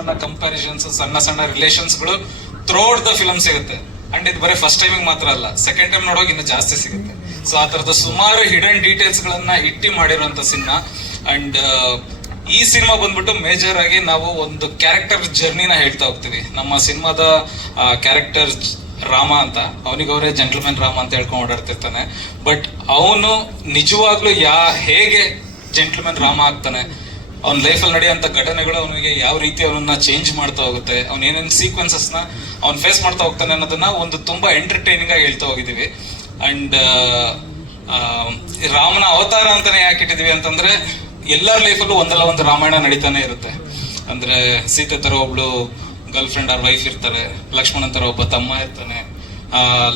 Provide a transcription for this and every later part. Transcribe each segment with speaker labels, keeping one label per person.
Speaker 1: ಸಣ್ಣ ಕಂಪ್ಯಾರಿಸನ್ಸ್ ಸಣ್ಣ ಸಣ್ಣ ರಿಲೇಷನ್ಸ್ಗಳು ಥ್ರೋಡ್ ದ ಫಿಲಮ್ ಸಿಗುತ್ತೆ. ಅಂಡ್ ಇದು ಬರೀ ಫಸ್ಟ್ ಟೈಮಿಂಗ್ ಮಾತ್ರ ಅಲ್ಲ ಸೆಕೆಂಡ್ ಟೈಮ್ ನೋಡುವಾಗ ಇನ್ನು ಜಾಸ್ತಿ ಸಿಗುತ್ತೆ. ಸೊ ಆ ತರದ ಸುಮಾರು ಹಿಡನ್ ಡೀಟೇಲ್ಸ್ ಗಳನ್ನ ಇಟ್ಟಿ ಮಾಡಿರುವಂತ ಸಿನಿಮಾ ಅಂಡ್ ಈ ಸಿನಿಮಾ ಬಂದ್ಬಿಟ್ಟು ಮೇಜರ್ ಆಗಿ ನಾವು ಒಂದು ಕ್ಯಾರೆಕ್ಟರ್ ಜರ್ನಿನ ಹೇಳ್ತಾ ಹೋಗ್ತೀವಿ. ನಮ್ಮ ಸಿನಿಮಾದ ಕ್ಯಾರೆಕ್ಟರ್ ರಾಮ ಅಂತ ಅವನಿಗವರೇ ಜೆಂಟಲ್ಮೆನ್ ರಾಮ ಅಂತ ಹೇಳ್ಕೊಂಡು ಓಡಾಡ್ತಿರ್ತಾನೆ. ಬಟ್ ಅವನು ನಿಜವಾಗ್ಲೂ ಯಾ, ಹೇಗೆ ಜೆಂಟಲ್ಮೆನ್ ರಾಮ ಆಗ್ತಾನೆ ಅವ್ನ ಲೈಫಲ್ಲಿ ನಡೆಯುವಂಥ ಘಟನೆಗಳು ಅವನಿಗೆ ಯಾವ ರೀತಿ ಅವನನ್ನ ಚೇಂಜ್ ಮಾಡ್ತಾ ಹೋಗುತ್ತೆ, ಅವ್ನ ಏನೇನು ಸೀಕ್ವೆನ್ಸಸ್ನ ಅವ್ನ್ ಫೇಸ್ ಮಾಡ್ತಾ ಹೋಗ್ತಾನೆ ಅನ್ನೋದನ್ನ ಒಂದು ತುಂಬಾ ಎಂಟರ್ಟೈನಿಂಗ್ ಆಗಿ ಹೇಳ್ತಾ ಹೋಗಿದೀವಿ ಅಂಡ್ ರಾಮನ ಅವತಾರ ಅಂತಾನೆ ಯಾಕೆ ಇಟ್ಟಿದೀವಿ ಅಂತಂದ್ರೆ, ಎಲ್ಲರ ಲೈಫಲ್ಲೂ ಒಂದಲ್ಲ ಒಂದು ರಾಮಾಯಣ ನಡೀತಾನೆ ಇರುತ್ತೆ. ಅಂದ್ರೆ ಸೀತೆ ತರ ಒಬ್ಳು ಗರ್ಲ್ ಫ್ರೆಂಡ್ ಅವ್ರ ವೈಫ್ ಇರ್ತಾರೆ, ಲಕ್ಷ್ಮಣನ್ ತರ ಒಬ್ಬ ತಮ್ಮ ಇರ್ತಾನೆ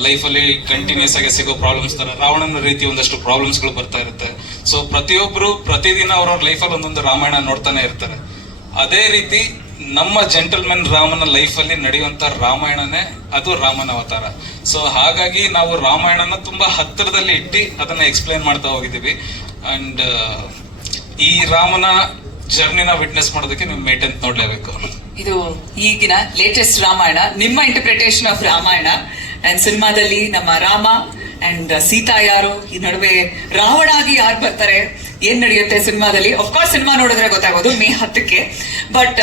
Speaker 1: ಲೈಫಲ್ಲಿ ಕಂಟಿನ್ಯೂಸ್ ಆಗಿ ಸಿಗೋ ಪ್ರಾಬ್ಲಮ್ಸ್ ತರ ರಾವಣನ ರೀತಿ ಒಂದಷ್ಟು ಪ್ರಾಬ್ಲಮ್ಸ್ಗಳು ಬರ್ತಾ ಇರುತ್ತೆ. ಸೊ ಪ್ರತಿಯೊಬ್ರು ಪ್ರತಿದಿನ ಅವ್ರವ್ರ ಲೈಫಲ್ಲಿ ಒಂದೊಂದು ರಾಮಾಯಣ ನೋಡ್ತಾನೆ ಇರ್ತಾರೆ. ಅದೇ ರೀತಿ ನಮ್ಮ ಜೆಂಟಲ್ಮೆನ್ ರಾಮನ ಲೈಫಲ್ಲಿ ನಡೆಯುವಂತ ರಾಮಾಯಣನೇ ಅದು ರಾಮನ ಅವತಾರ. ಸೊ ಹಾಗಾಗಿ ನಾವು ರಾಮಾಯಣನ ತುಂಬಾ ಹತ್ತಿರದಲ್ಲಿ ಇಟ್ಟು ಅದನ್ನ ಎಕ್ಸ್ಪ್ಲೈನ್ ಮಾಡ್ತಾ ಹೋಗಿದ್ದೀವಿ. ಅಂಡ್ ಈ ರಾಮನ ಜರ್ನಿನ ವಿಟ್ನೆಸ್ ಮಾಡೋದಕ್ಕೆ ನೀವು ಮೇಟೆಂತ್ ನೋಡ್ಲೇಬೇಕು.
Speaker 2: ಇದು ಈಗಿನ ಲೇಟೆಸ್ಟ್ ರಾಮಾಯಣ, ನಿಮ್ಮ ಇಂಟರ್ಪ್ರಿಟೇಷನ್ ಆಫ್ ರಾಮಾಯಣ. ಅಂಡ್ ಸಿನಿಮಾದಲ್ಲಿ ನಮ್ಮ ರಾಮ ಅಂಡ್ ಸೀತಾ ಯಾರು? ಈ ನಡುವೆ ರಾವಣ ಆಗಿ ಯಾರು ಬರ್ತಾರೆ? ಏನ್ ನಡೆಯುತ್ತೆ ಸಿನಿಮಾದಲ್ಲಿ? ಅಫ್ಕೋರ್ಸ್ ಸಿನಿಮಾ ನೋಡಿದ್ರೆ ಗೊತ್ತಾಗೋದು ಮೇ ಹತ್ತಕ್ಕೆ. ಬಟ್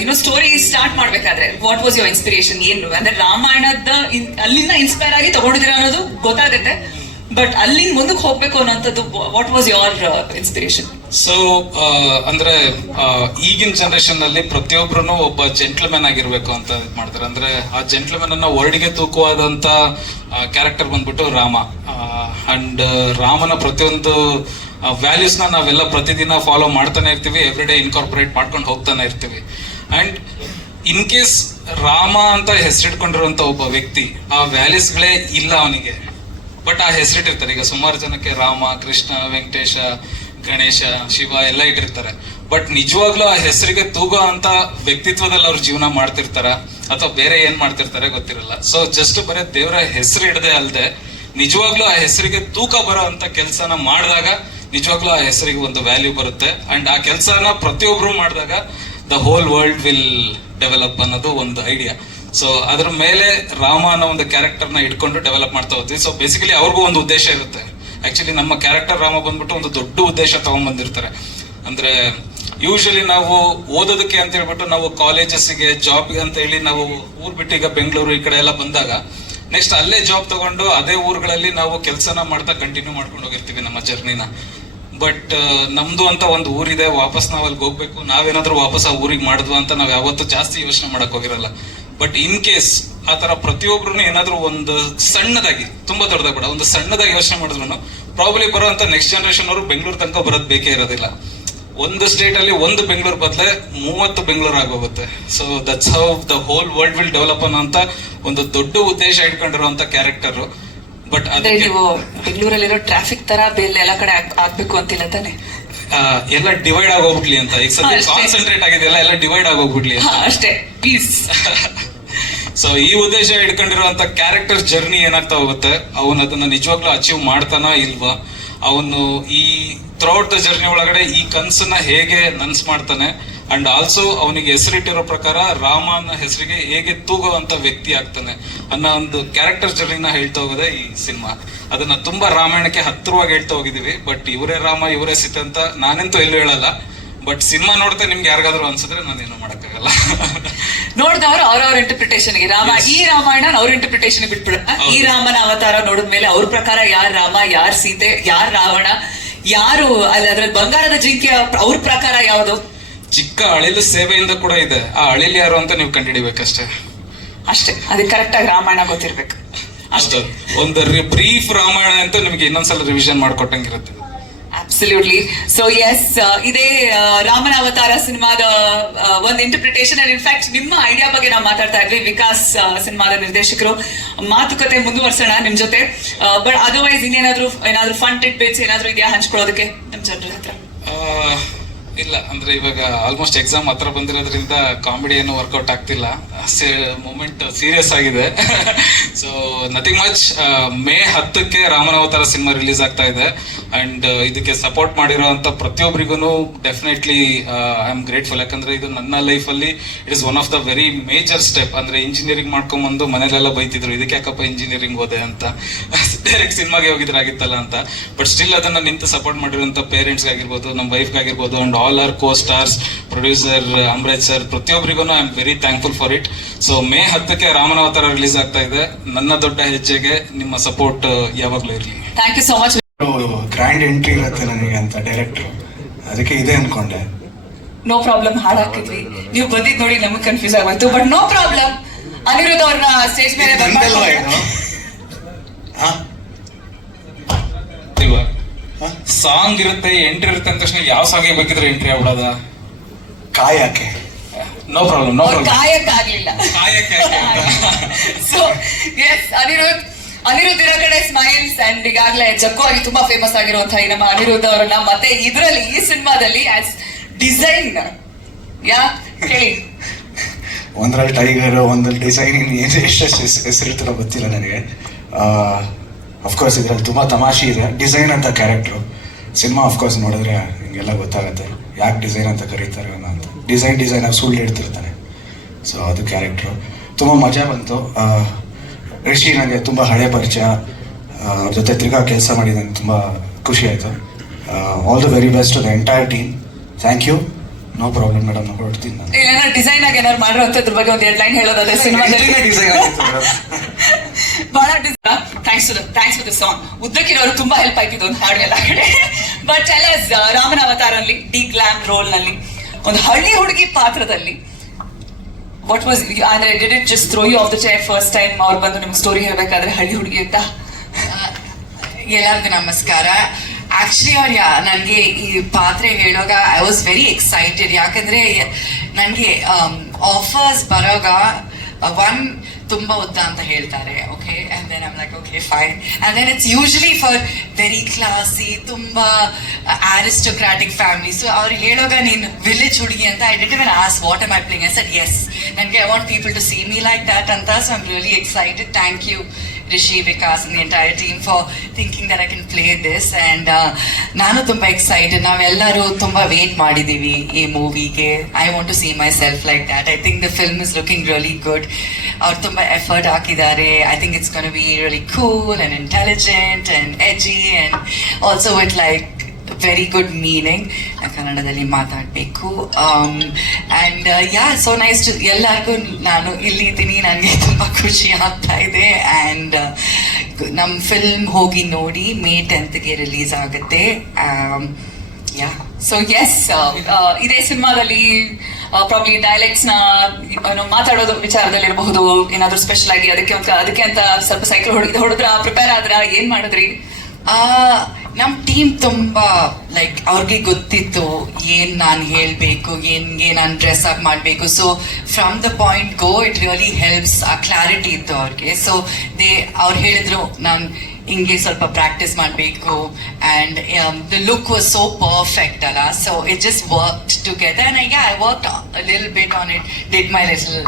Speaker 2: ಇನ್ನು ಸ್ಟೋರಿ ಸ್ಟಾರ್ಟ್ ಮಾಡ್ಬೇಕಾದ್ರೆ ವಾಟ್ ವಾಸ್ ಯುವರ್ ಇನ್ಸ್ಪಿರೇಷನ್ ಏನು? ಅಂದ್ರೆ ರಾಮಾಯಣದ ಅಲ್ಲಿಂದ ಇನ್ಸ್ಪೈರ್ ಆಗಿ ತಗೊಂಡಿದ್ದೀರಾ ಅನ್ನೋದು ಗೊತ್ತಾಗುತ್ತೆ. ಬಟ್ ಅಲ್ಲಿ ಮುಂದಕ್ಕೆ ಹೋಗ್ಬೇಕು ಅನ್ನೋಂಥದ್ದು what was your inspiration
Speaker 1: so ಅಂದ್ರೆ ಈಗಿನ ಜನರೇಷನ್ನಲ್ಲಿ ಪ್ರತಿಯೊಬ್ಬರು ಒಬ್ಬ ಜೆಂಟ್ಲ್ಮನ್ ಆಗಿರ್ಬೇಕು ಅಂತ ಮಾಡ್ತಾರೆ. ಅಂದ್ರೆ, ಆ ಜೆಂಟ್ಲ್ಮನ್ ಅನ್ನ ವರ್ಡ್ಗೆ ತೂಕುವಾದಂತ ಕ್ಯಾರೆಕ್ಟರ್ ಬಂದ್ಬಿಟ್ಟು ರಾಮ. ಅಂಡ್ ರಾಮನ ಪ್ರತಿಯೊಂದು ವ್ಯಾಲ್ಯೂಸ್ನ ನಾವೆಲ್ಲ ಪ್ರತಿದಿನ ಫಾಲೋ ಮಾಡ್ತಾನೆ ಇರ್ತೀವಿ ಎವ್ರಿ ಡೇ ಇನ್ಕಾರ್ಪೊರೇಟ್ ಮಾಡ್ಕೊಂಡು ಹೋಗ್ತಾನೆ ಇರ್ತೀವಿ. ಅಂಡ್ ಇನ್ ಕೇಸ್ ರಾಮ ಅಂತ ಹೆಸರಿಟ್ಕೊಂಡಿರುವಂತ ಒಬ್ಬ ವ್ಯಕ್ತಿ, ಆ ವ್ಯಾಲ್ಯೂಸ್ಗಳೇ ಇಲ್ಲ ಅವನಿಗೆ. ಬಟ್ ಆ ಹೆಸರಿಟ್ಟಿರ್ತಾರೆ. ಈಗ ಸುಮಾರು ಜನಕ್ಕೆ ರಾಮ, ಕೃಷ್ಣ, ವೆಂಕಟೇಶ, ಗಣೇಶ, ಶಿವ ಎಲ್ಲ ಇಟ್ಟಿರ್ತಾರೆ. ಬಟ್ ನಿಜವಾಗ್ಲೂ ಆ ಹೆಸರಿಗೆ ತೂಗೋ ಅಂತ ವ್ಯಕ್ತಿತ್ವದಲ್ಲಿ ಅವ್ರ ಜೀವನ ಮಾಡ್ತಿರ್ತಾರ ಅಥವಾ ಬೇರೆ ಏನ್ ಮಾಡ್ತಿರ್ತಾರೆ ಗೊತ್ತಿರಲ್ಲ. ಸೊ ಜಸ್ಟ್ ಬರೀ ದೇವರ ಹೆಸರು ಇಡದೆ ಅಲ್ಲದೆ ನಿಜವಾಗ್ಲೂ ಆ ಹೆಸರಿಗೆ ತೂಕ ಬರೋ ಅಂತ ಕೆಲಸನ ಮಾಡಿದಾಗ ನಿಜವಾಗ್ಲೂ ಆ ಹೆಸರಿಗೆ ಒಂದು ವ್ಯಾಲ್ಯೂ ಬರುತ್ತೆ. ಅಂಡ್ ಆ ಕೆಲಸನ ಪ್ರತಿಯೊಬ್ರು ಮಾಡಿದಾಗ the whole world will develop ಅನ್ನೋದು ಒಂದು ಐಡಿಯಾ ಸೊ ಅದ್ರ ಮೇಲೆ ರಾಮ ಅನ್ನೋ ಒಂದು ಕ್ಯಾರೆಕ್ಟರ್ನ ಇಟ್ಕೊಂಡು ಡೆವಲಪ್ ಮಾಡ್ತಾ ಹೋದ್ವಿ. ಸೊ ಬೇಸಿಕಲಿ ಅವ್ರಿಗೂ ಒಂದು ಉದ್ದೇಶ ಇರುತ್ತೆ. ಆಕ್ಚುಲಿ ನಮ್ಮ ಕ್ಯಾರೆಕ್ಟರ್ ರಾಮ ಬಂದ್ಬಿಟ್ಟು ಒಂದು ದೊಡ್ಡ ಉದ್ದೇಶ ತಗೊಂಡ್ಬಂದಿರ್ತಾರೆ ಅಂದ್ರೆ ಯೂಶಲಿ ನಾವು ಓದೋದಕ್ಕೆ ಅಂತ ಹೇಳ್ಬಿಟ್ಟು ನಾವು ಕಾಲೇಜಸ್ಗೆ ಜಾಬ್ಗೆ ಅಂತ ಹೇಳಿ ನಾವು ಊರ್ ಬಿಟ್ಟು ಈಗ ಬೆಂಗಳೂರು ಈ ಕಡೆ ಎಲ್ಲ ಬಂದಾಗ ನೆಕ್ಸ್ಟ್ ಅಲ್ಲೇ ಜಾಬ್ ತಗೊಂಡು ಅದೇ ಊರುಗಳಲ್ಲಿ ನಾವು ಕೆಲಸನ ಮಾಡ್ತಾ ಕಂಟಿನ್ಯೂ ಮಾಡ್ಕೊಂಡು ಹೋಗಿರ್ತೀವಿ ನಮ್ಮ ಜರ್ನಿನ ಬಟ್ ನಮ್ದು ಅಂತ ಒಂದು ಊರಿದೆ, ವಾಪಸ್ ನಾವು ಅಲ್ಲಿ ಹೋಗ್ಬೇಕು, ನಾವೇನಾದ್ರೂ ವಾಪಸ್ ಆ ಊರಿಗೆ ಮಾಡಿದ್ವು ಅಂತ ನಾವ್ ಯಾವತ್ತೂ ಜಾಸ್ತಿ ಯೋಚನೆ ಮಾಡಕ್ ಹೋಗಿರಲ್ಲ. ಬಟ್ ಇನ್ ಕೇಸ್ ಆ ತರ ಪ್ರತಿಯೊಬ್ಬರು ಏನಾದ್ರೂ ಒಂದು ಸಣ್ಣದಾಗಿ ತುಂಬಾ ದೊಡ್ಡದಾಗ ಬೇಡ ಒಂದು ಸಣ್ಣದಾಗಿ ಯೋಚನೆ ಮಾಡಿದ್ರು ಪ್ರಾಬ್ಲಿ ಬರೋಂತ ನೆಕ್ಸ್ಟ್ ಜನರೇಷನ್ ಅವರು ಬೆಂಗಳೂರು ತನಕ ಬರೋದ್ ಬೇಕೇ ಇರೋದಿಲ್ಲ. ಒಂದು ಸ್ಟೇಟ್ ಅಲ್ಲಿ ಒಂದು ಬೆಂಗಳೂರು ಬದಲೆ ಮೂವತ್ತು ಬೆಂಗಳೂರು ಆಗೋಗುತ್ತೆ. So that's how the whole world will develop ಅನ್ನೋಂತ ಒಂದು ದೊಡ್ಡ ಉದ್ದೇಶ ಇಟ್ಕೊಂಡಿರುವಂತ ಕ್ಯಾರೆಕ್ಟರ್ ಬಟ್ ಅದೇ
Speaker 2: ನೀವು ಬೆಂಗಳೂರಲ್ಲಿರೋ ಟ್ರಾಫಿಕ್ ತರ ಬೇಲ್ ಎಲ್ಲ ಕಡೆ ಆಗ್- ಆಗ್ಬೇಕು ಅಂತಿಲ್ಲ ತಾನೆ?
Speaker 1: ಎಲ್ಲ ಡಿವೈಡ್ ಆಗೋಗ್ಬಿಡ್ಲಿ ಅಂತ. ಈಗ ಸದ್ಯ
Speaker 2: ಹಾ, ಅಷ್ಟೇ.
Speaker 1: ಕಾನ್ಸಂಟ್ರೇಟ್ ಆಗಿದೆಯಲ್ಲ ಎಲ್ಲ ಡಿವೈಡ್ ಆಗೋಗ್ಬಿಡ್ಲಿ
Speaker 2: ಹಾ, ಅಷ್ಟೇ. ಪ್ಲೀಸ್
Speaker 1: ಸೊ ಈ ಉದ್ದೇಶ ಇಟ್ಕೊಂಡಿರುವಂತ ಕ್ಯಾರೆಕ್ಟರ್ ಜರ್ನಿ ಏನಾಗ್ತಾ ಹೋಗುತ್ತೆ ಅವನ್ ಅದನ್ನ ನಿಜವಾಗ್ಲೂ ಅಚೀವ್ ಮಾಡ್ತಾನ ಇಲ್ವಾ? ಅವನು ಈ ಥ್ರೌಟ್ ಜರ್ನಿ ಒಳಗಡೆ ಈ ಕನ್ಸನ್ನ ಹೇಗೆ ನನ್ಸ್ ಮಾಡ್ತಾನೆ ಅಂಡ್ ಆಲ್ಸೋ ಅವನಿಗೆ ಹೆಸರಿಟ್ಟಿರೋ ಪ್ರಕಾರ ರಾಮ ಅನ್ನೋ ಹೆಸರಿಗೆ ಹೇಗೆ ತೂಗುವಂತ ವ್ಯಕ್ತಿ ಆಗ್ತಾನೆ ಅನ್ನೋ ಒಂದು ಕ್ಯಾರೆಕ್ಟರ್ ಜರ್ನಿನ ಹೇಳ್ತಾ ಹೋಗೋದೇ ಈ ಸಿನಿಮಾ. ಅದನ್ನ ತುಂಬಾ ರಾಮಾಯಣಕ್ಕೆ ಹತ್ತಿರವಾಗಿ ಹೇಳ್ತಾ ಹೋಗಿದೀವಿ ಬಟ್ ಇವರೇ ರಾಮ, ಇವರೇ ಸೀತೆ ಅಂತ ನಾನಂತೂ ಎಲ್ಲೂ ಹೇಳಲ್ಲ. ಬಟ್ ಸಿನಿಮಾ ನೋಡ್ತಾ ನಿಮ್ಗೆ ಯಾರಿಗಾದ್ರೂ ಅನ್ಸಿದ್ರೆ ನಾನೇನು ಮಾಡಕ್ಕಾಗಲ್ಲ.
Speaker 2: ನೋಡಿದವರು ಅವ್ರವ್ರ ಇಂಟರ್ಪ್ರಿಟೇಷನ್ಗೆ. ರಾಮ ಈ ರಾಮಾಯಣ ಅವ್ರ ಇಂಟರ್ಪ್ರಿಟೇಷನ್ ಬಿಟ್ಬಿಡೋಣ ಈ ರಾಮನ ಅವತಾರ ನೋಡಿದ್ಮೇಲೆ ಅವ್ರ ಪ್ರಕಾರ ಯಾರ್ ರಾಮ ಯಾರ್ ಸೀತೆ ಯಾರ್ ರಾವಣ ಯಾರು ಅಲ್ಲಿ ಅದ್ರಲ್ಲಿ ಬಂಗಾರದ ಜಿಂಕೆಯ ಅವ್ರ ಪ್ರಕಾರ ಯಾವುದು?
Speaker 1: ಚಿಕ್ಕ ಅಳಿಲು ಸೇವೆಯಿಂದ ಕೂಡ ಇದೆ. ಆ ಅಳಿಲ್ ಯಾರು ಅಂತ ನೀವು ಕಂಡುಹಿಡಿಬೇಕಷ್ಟೇ.
Speaker 2: ಅಷ್ಟೇ. ಅದಕ್ಕೆ ಕರೆಕ್ಟ್ ಆಗಿ ರಾಮಾಯಣ ಗೊತ್ತಿರ್ಬೇಕು. ಅಷ್ಟೇ.
Speaker 1: ಒಂದು ಬ್ರೀಫ್ ರಾಮಾಯಣ ಅಂತ ನಿಮ್ಗೆ ಇನ್ನೊಂದ್ಸಲ ರಿವಿಷನ್ ಮಾಡ್ಕೊಟ್ಟಂಗಿರುತ್ತೆ.
Speaker 2: ಅಬ್ಸಲ್ಯೂಟ್ಲಿ ಸೊ ಎಸ್ ಇದೇ ಆ, ರಾಮನ ಅವತಾರ ಸಿನಿಮಾದ ಒಂದು ಇಂಟರ್ಪ್ರಿಟೇಷನ್ ಅಂಡ್ ಇನ್ಫ್ಯಾಕ್ಟ್ ನಿಮ್ಮ ಐಡಿಯಾ ಬಗ್ಗೆ ನಾವು ಮಾತಾಡ್ತಾ ಇದ್ವಿ ವಿಕಾಸ್ ಆ, ಸಿನಿಮಾದ ನಿರ್ದೇಶಕರು. ಮಾತುಕತೆ ಮುಂದುವರ್ಸೋಣ ನಿಮ್ ಜೊತೆ. ಬಟ್ ಅದರ್ವೈಸ್ ಇನ್ನೇನಾದ್ರೂ ಏನಾದ್ರು ಫಂಡ್ ಟಿಟ್ ಬಿಟ್ಸ್ ಏನಾದ್ರೂ ಇದೆಯಾ ಹಂಚ್ಕೊಳ್ಳೋದಕ್ಕೆ ನಮ್ ಜನರ ಹತ್ರ?
Speaker 1: ಇಲ್ಲ, ಅಂದ್ರೆ ಇವಾಗ ಆಲ್ಮೋಸ್ಟ್ ಎಕ್ಸಾಮ್ ಹತ್ರ ಬಂದಿರೋದ್ರಿಂದ ಕಾಮಿಡಿ ಏನು ವರ್ಕೌಟ್ ಆಗ್ತಿಲ್ಲ. ಮೂಮೆಂಟ್ ಸೀರಿಯಸ್ ಆಗಿದೆ. ಸೊ ನಥಿಂಗ್ ಮಚ್ ಮೇ ಹತ್ತಕ್ಕೆ ರಾಮನ ಅವತಾರ ಸಿನಿಮಾ ರಿಲೀಸ್ ಆಗ್ತಾ ಇದೆ. ಅಂಡ್ ಇದಕ್ಕೆ ಸಪೋರ್ಟ್ ಮಾಡಿರೋಂಥ ಪ್ರತಿಯೊಬ್ಬರಿಗೂ ಡೆಫಿನೆಟ್ಲಿ ಐ ಆಮ್ ಗ್ರೇಟ್ಫುಲ್ ಯಾಕಂದ್ರೆ ಇದು ನನ್ನ ಲೈಫಲ್ಲಿ it is one of the very major step ಅಂದ್ರೆ ಇಂಜಿನಿಯರಿಂಗ್ ಮಾಡ್ಕೊಂಬಂದು ಮನೇಲೆಲ್ಲ ಬೈತಿದ್ರು, ಇದಕ್ಕೆ ಯಾಕಪ್ಪ ಇಂಜಿನಿಯರಿಂಗ್ ಓದೆ ಅಂತ? ಡೈರೆಕ್ಟ್ ಸಿನಿಮಾಗೆ ಹೋಗಿದ್ರಾಗಿತ್ತಲ್ಲ ಅಂತ. ಬಟ್ ಸ್ಟಿಲ್ ಅದನ್ನ ನಿಂತು ಸಪೋರ್ಟ್ ಮಾಡಿರುವಂತ ಪೇರೆಂಟ್ಸ್ ಆಗಿರ್ಬೋದು ನಮ್ಮ ವೈಫ್ ಆಗಿರ್ಬೋದು and all our costars producer Amrit sir ಪ್ರತಿಯೊಬ್ಬರಿಗೂ I am very thankful for it so May ಹತ್ತಕ್ಕೆ ರಾಮನ ಅವತಾರ ರಿಲೀಸ್ ಆಗ್ತಾ ಇದೆ. ನನ್ನ ದೊಡ್ಡ ಹೆಜ್ಜೆಗೆ ನಿಮ್ಮ ಸಪೋರ್ಟ್ ಯಾವಾಗಲೂ ಇರಲಿ.
Speaker 2: Thank you so much
Speaker 3: grand entry ಇರುತ್ತೆ ನನಗೆ ಅಂತ ಡೈರೆಕ್ಟರ್ ಅದಕ್ಕೆ ಇದೆ ಅನ್ಕೊಂಡೆ.
Speaker 2: ನೋ ಪ್ರಾಬ್ಲಮ್ ಹಾಡ್ ಹಾಕಿದ್ವಿ ನೀವು ಬಂದಿದ್ ನೋಡಿ ನಮಗೆ ಕನ್ಫ್ಯೂಸ್ ಆಗೋಯ್ತು ಬಟ್ ನೋ ಪ್ರಾಬ್ಲಮ್ ಅನಿರುದ್ಧ ಅವ್ರನ್ನ ಸ್ಟೇಜ್ ಮೇಲೆ
Speaker 3: ನಂದಲ್ವಾ ಇದು ಹಾ? ಹಾ?
Speaker 1: ಸಾಂಗ್ ಇರುತ್ತೆ ಎಂಟ್ರಿ ಇರುತ್ತೆ ಅಂದ ತಕ್ಷಣ ಯಾವ ಸಾಂಗ್ ಬೇಕಿದ್ರೆ ಎಂಟ್ರಿ ಆಗ್ಬಿಡೋದ?
Speaker 3: ಕಾಯಕ್ಕೆ.
Speaker 1: ನೋ ಪ್ರಾಬ್ಲಮ್ ನೋ ಪ್ರಾಬ್ಲಮ್
Speaker 2: ಕಾಯಕ್ಕಾಗ್ಲಿಲ್ಲ
Speaker 1: ಕಾಯಕ್ಕೆ
Speaker 2: ಸೊ ಎಸ್ ಅನಿರುದ್ಧ್ ಅನಿರುದ್ಧ್ ಇರೋ ಕಡೆ ಸ್ಮೈಲ್ಸ್ ಅಂಡ್ ಈಗಾಗಲೇ ಜಗ್ಗು ಆಗಿ ತುಂಬಾ ಫೇಮಸ್ ಆಗಿರುವಂತಹ ಈ ನಮ್ಮ ಅನಿರುದ್ಧ್ ಅವರನ್ನ. ಮತ್ತೆ ಇದರಲ್ಲಿ ಈ ಸಿನಿಮಾದಲ್ಲಿ ಆಸ್ ಡಿಸೈನ್ ಯಾ ಹೇಳಿ.
Speaker 3: ಒಂದ್ರಲ್ಲಿ ಟೈಗರ್ ಒಂದ್ರಲ್ಲಿ ಡಿಸೈನ್ ಏನು ಎಷ್ಟೆಷ್ಟು ಹೆಸರಿರ್ತಾರೋ ಗೊತ್ತಿಲ್ಲ ನನಗೆ. ಅಫ್ಕೋರ್ಸ್ ಇದ್ರಲ್ಲಿ ತುಂಬಾ ತಮಾಷೆ ಇದೆ. ಡಿಸೈನ್ ಅಂತ ಕ್ಯಾರೆಕ್ಟ್ರು ಸಿನಿಮಾ ಅಫ್ಕೋರ್ಸ್ ನೋಡಿದ್ರೆ ನಿಮಗೆಲ್ಲ ಗೊತ್ತಾಗುತ್ತೆ. ಯಾಕೆ ಡಿಸೈನ್ ಅಂತ ಕರೀತಾರೆ ಅಂತ. ಡಿಸೈನ್ ಡಿಸೈನ್ ಆಗಿ ಸುಳ್ಳು ಇಡ್ತಿರ್ತಾನೆ ಸೊ ಅದು ಕ್ಯಾರೆಕ್ಟ್ರು ತುಂಬ ಮಜಾ ಬಂತು. ರಿಷಿ ನನಗೆ ತುಂಬ ಹಳೆ ಪರಿಚಯ. ಅವ್ರ ಜೊತೆ ತಿರ್ಗಾ ಕೆಲಸ ಮಾಡಿದ್ದೀನಿ ತುಂಬ ಖುಷಿ ಆಯಿತು. All the very best the entire team thank you no problem madam ನಾನು ಹೊರಡ್ತೀನಿ ನಾನು.
Speaker 2: ಡಿಸೈನ್ ಆಗಿ ಏನಾದ್ರು ಮಾಡಿರುವಂತದ್ರ ಬಗ್ಗೆ ಒಂದು ಎರಡು ಲೈನ್ ಹೇಳೋದಾದ್ರೆ ಸಿನಿಮಾದಲ್ಲಿ.
Speaker 3: ಡಿಸೈನ್
Speaker 2: ಬಹಳ thanks thanks for the song ಉದ್ದಕ್ಕಿರೋರು ತುಂಬಾ ಹೆಲ್ಪ್ ಆಯ್ತಿದ್ದು ಒಂದು ಹಾಡು ಎಲ್ಲ ಕಡೆ. ಬಟ್ ಎಲ್ಲ ರಾಮನ ಅವತಾರಲ್ಲಿ ಡಿ ಗ್ಲಾಮ್ ರೋಲ್ನಲ್ಲಿ, ಒಂದು ಹಳ್ಳಿ ಹುಡುಗಿ ಪಾತ್ರದಲ್ಲಿ ವಾಟ್ ವಾಸ್ ಅಂದ್ರೆ did it just throw you off the chair first time ಅವ್ರು ಬಂದು ನಿಮ್ಗೆ ಸ್ಟೋರಿ ಹೇಳ್ಬೇಕಾದ್ರೆ ಹಳ್ಳಿ ಹುಡುಗಿ ಅಂತ?
Speaker 4: ಎಲ್ಲರಿಗೂ ನಮಸ್ಕಾರ. ಆಕ್ಚುಲಿ ಅವ್ರ ನನಗೆ ಈ ಪಾತ್ರೆ ಹೇಳುವಾಗ ಐ ವಾಸ್ ವೆರಿ ಎಕ್ಸೈಟೆಡ್ ಯಾಕಂದ್ರೆ, ನನಗೆ ಆಫರ್ಸ್ ಬರೋಗ ಒನ್ ತುಂಬಾ ಉದ್ದ ಅಂತ ಹೇಳ್ತಾರೆ okay and then I'm like okay fine and then it's usually for very classy ತುಂಬಾ ಆರಿಸ್ಟೋಕ್ರಾಟಿಕ್ ಫ್ಯಾಮಿಲಿ ಸೊ ಅವ್ರು ಹೇಳೋಗ, ನೀನು ವಿಲೇಜ್ ಹುಡುಗಿ ಅಂತ? I did even as what am I playing I said yes ನನಗೆ I want people to see me like that ಅಂತ. So I'm really excited thank you Rishi, Vikas, and the entire team for thinking that I can play this. And uh, ನಾನು ತುಂಬ excited ನಾವೆಲ್ಲರೂ ತುಂಬ wait ಮಾಡಿದ್ದೀವಿ ಈ ಮೂವಿಗೆ I want to see myself like that I think the film is looking really good ಅವ್ರು ತುಂಬ effort ಹಾಕಿದ್ದಾರೆ. I think it's can be really cool and intelligent and edgy and also with like very good meaning ಕನ್ನಡದಲ್ಲಿ ಮಾತಾಡಬೇಕು. And yeah so nice to ಎಲ್ಲರಿಗೂ ನಾನು ಇಲ್ಲಿ ಇದ್ದೀನಿ. ನನಗೆ ತುಂಬ ಖುಷಿ ಆಗ್ತಾ ಇದೆ. ಆ್ಯಂಡ್ ನಮ್ಮ ಫಿಲ್ಮ್ ಹೋಗಿ ನೋಡಿ ಮೇ ಟೆಂತ್ಗೆ ರಿಲೀಸ್ ಆಗುತ್ತೆ. Um, ಯಾ
Speaker 2: ಸೊ ಎಸ್ ಇದೇ ಸಿನಿಮಾದಲ್ಲಿ ಪ್ರಾಬ್ಲಿ ಡೈಲೆಕ್ಟ್ಸ್ನ ಏನು ಮಾತಾಡೋದು ವಿಚಾರದಲ್ಲಿ ಇರಬಹುದು ಏನಾದ್ರು ಸ್ಪೆಷಲ್ ಆಗಿ ಅದಕ್ಕೆ ಅದಕ್ಕೆ ಅಂತ ಸ್ವಲ್ಪ ಸೈಕಲ್ ಹೊಡೆದ ಹೊಡೆದ್ರ ಪ್ರಿಪೇರ್ ಆದ್ರ ಏನು ಮಾಡಿದ್ರಿ?
Speaker 4: ನಮ್ಮ ಟೀಮ್ ತುಂಬಾ ಲೈಕ್ ಅವ್ರಿಗೆ ಗೊತ್ತಿತ್ತು ಏನ್ ನಾನು ಹೇಳ್ಬೇಕು ಏನ್ಗೆ ನಾನು ಡ್ರೆಸ್ ಅಪ್ ಮಾಡಬೇಕು. So from the point go it really helps ಆ ಕ್ಲಾರಿಟಿ ಇತ್ತು ಅವ್ರಿಗೆ. ಸೊ ದೇ ಅವ್ರು ಹೇಳಿದ್ರು, ನಾನು ಹಿಂಗೆ ಸ್ವಲ್ಪ ಪ್ರಾಕ್ಟೀಸ್ ಮಾಡಬೇಕು. And the look was so perfect ಅಲ್ಲ. So it just work together and I work lil bit on it did my little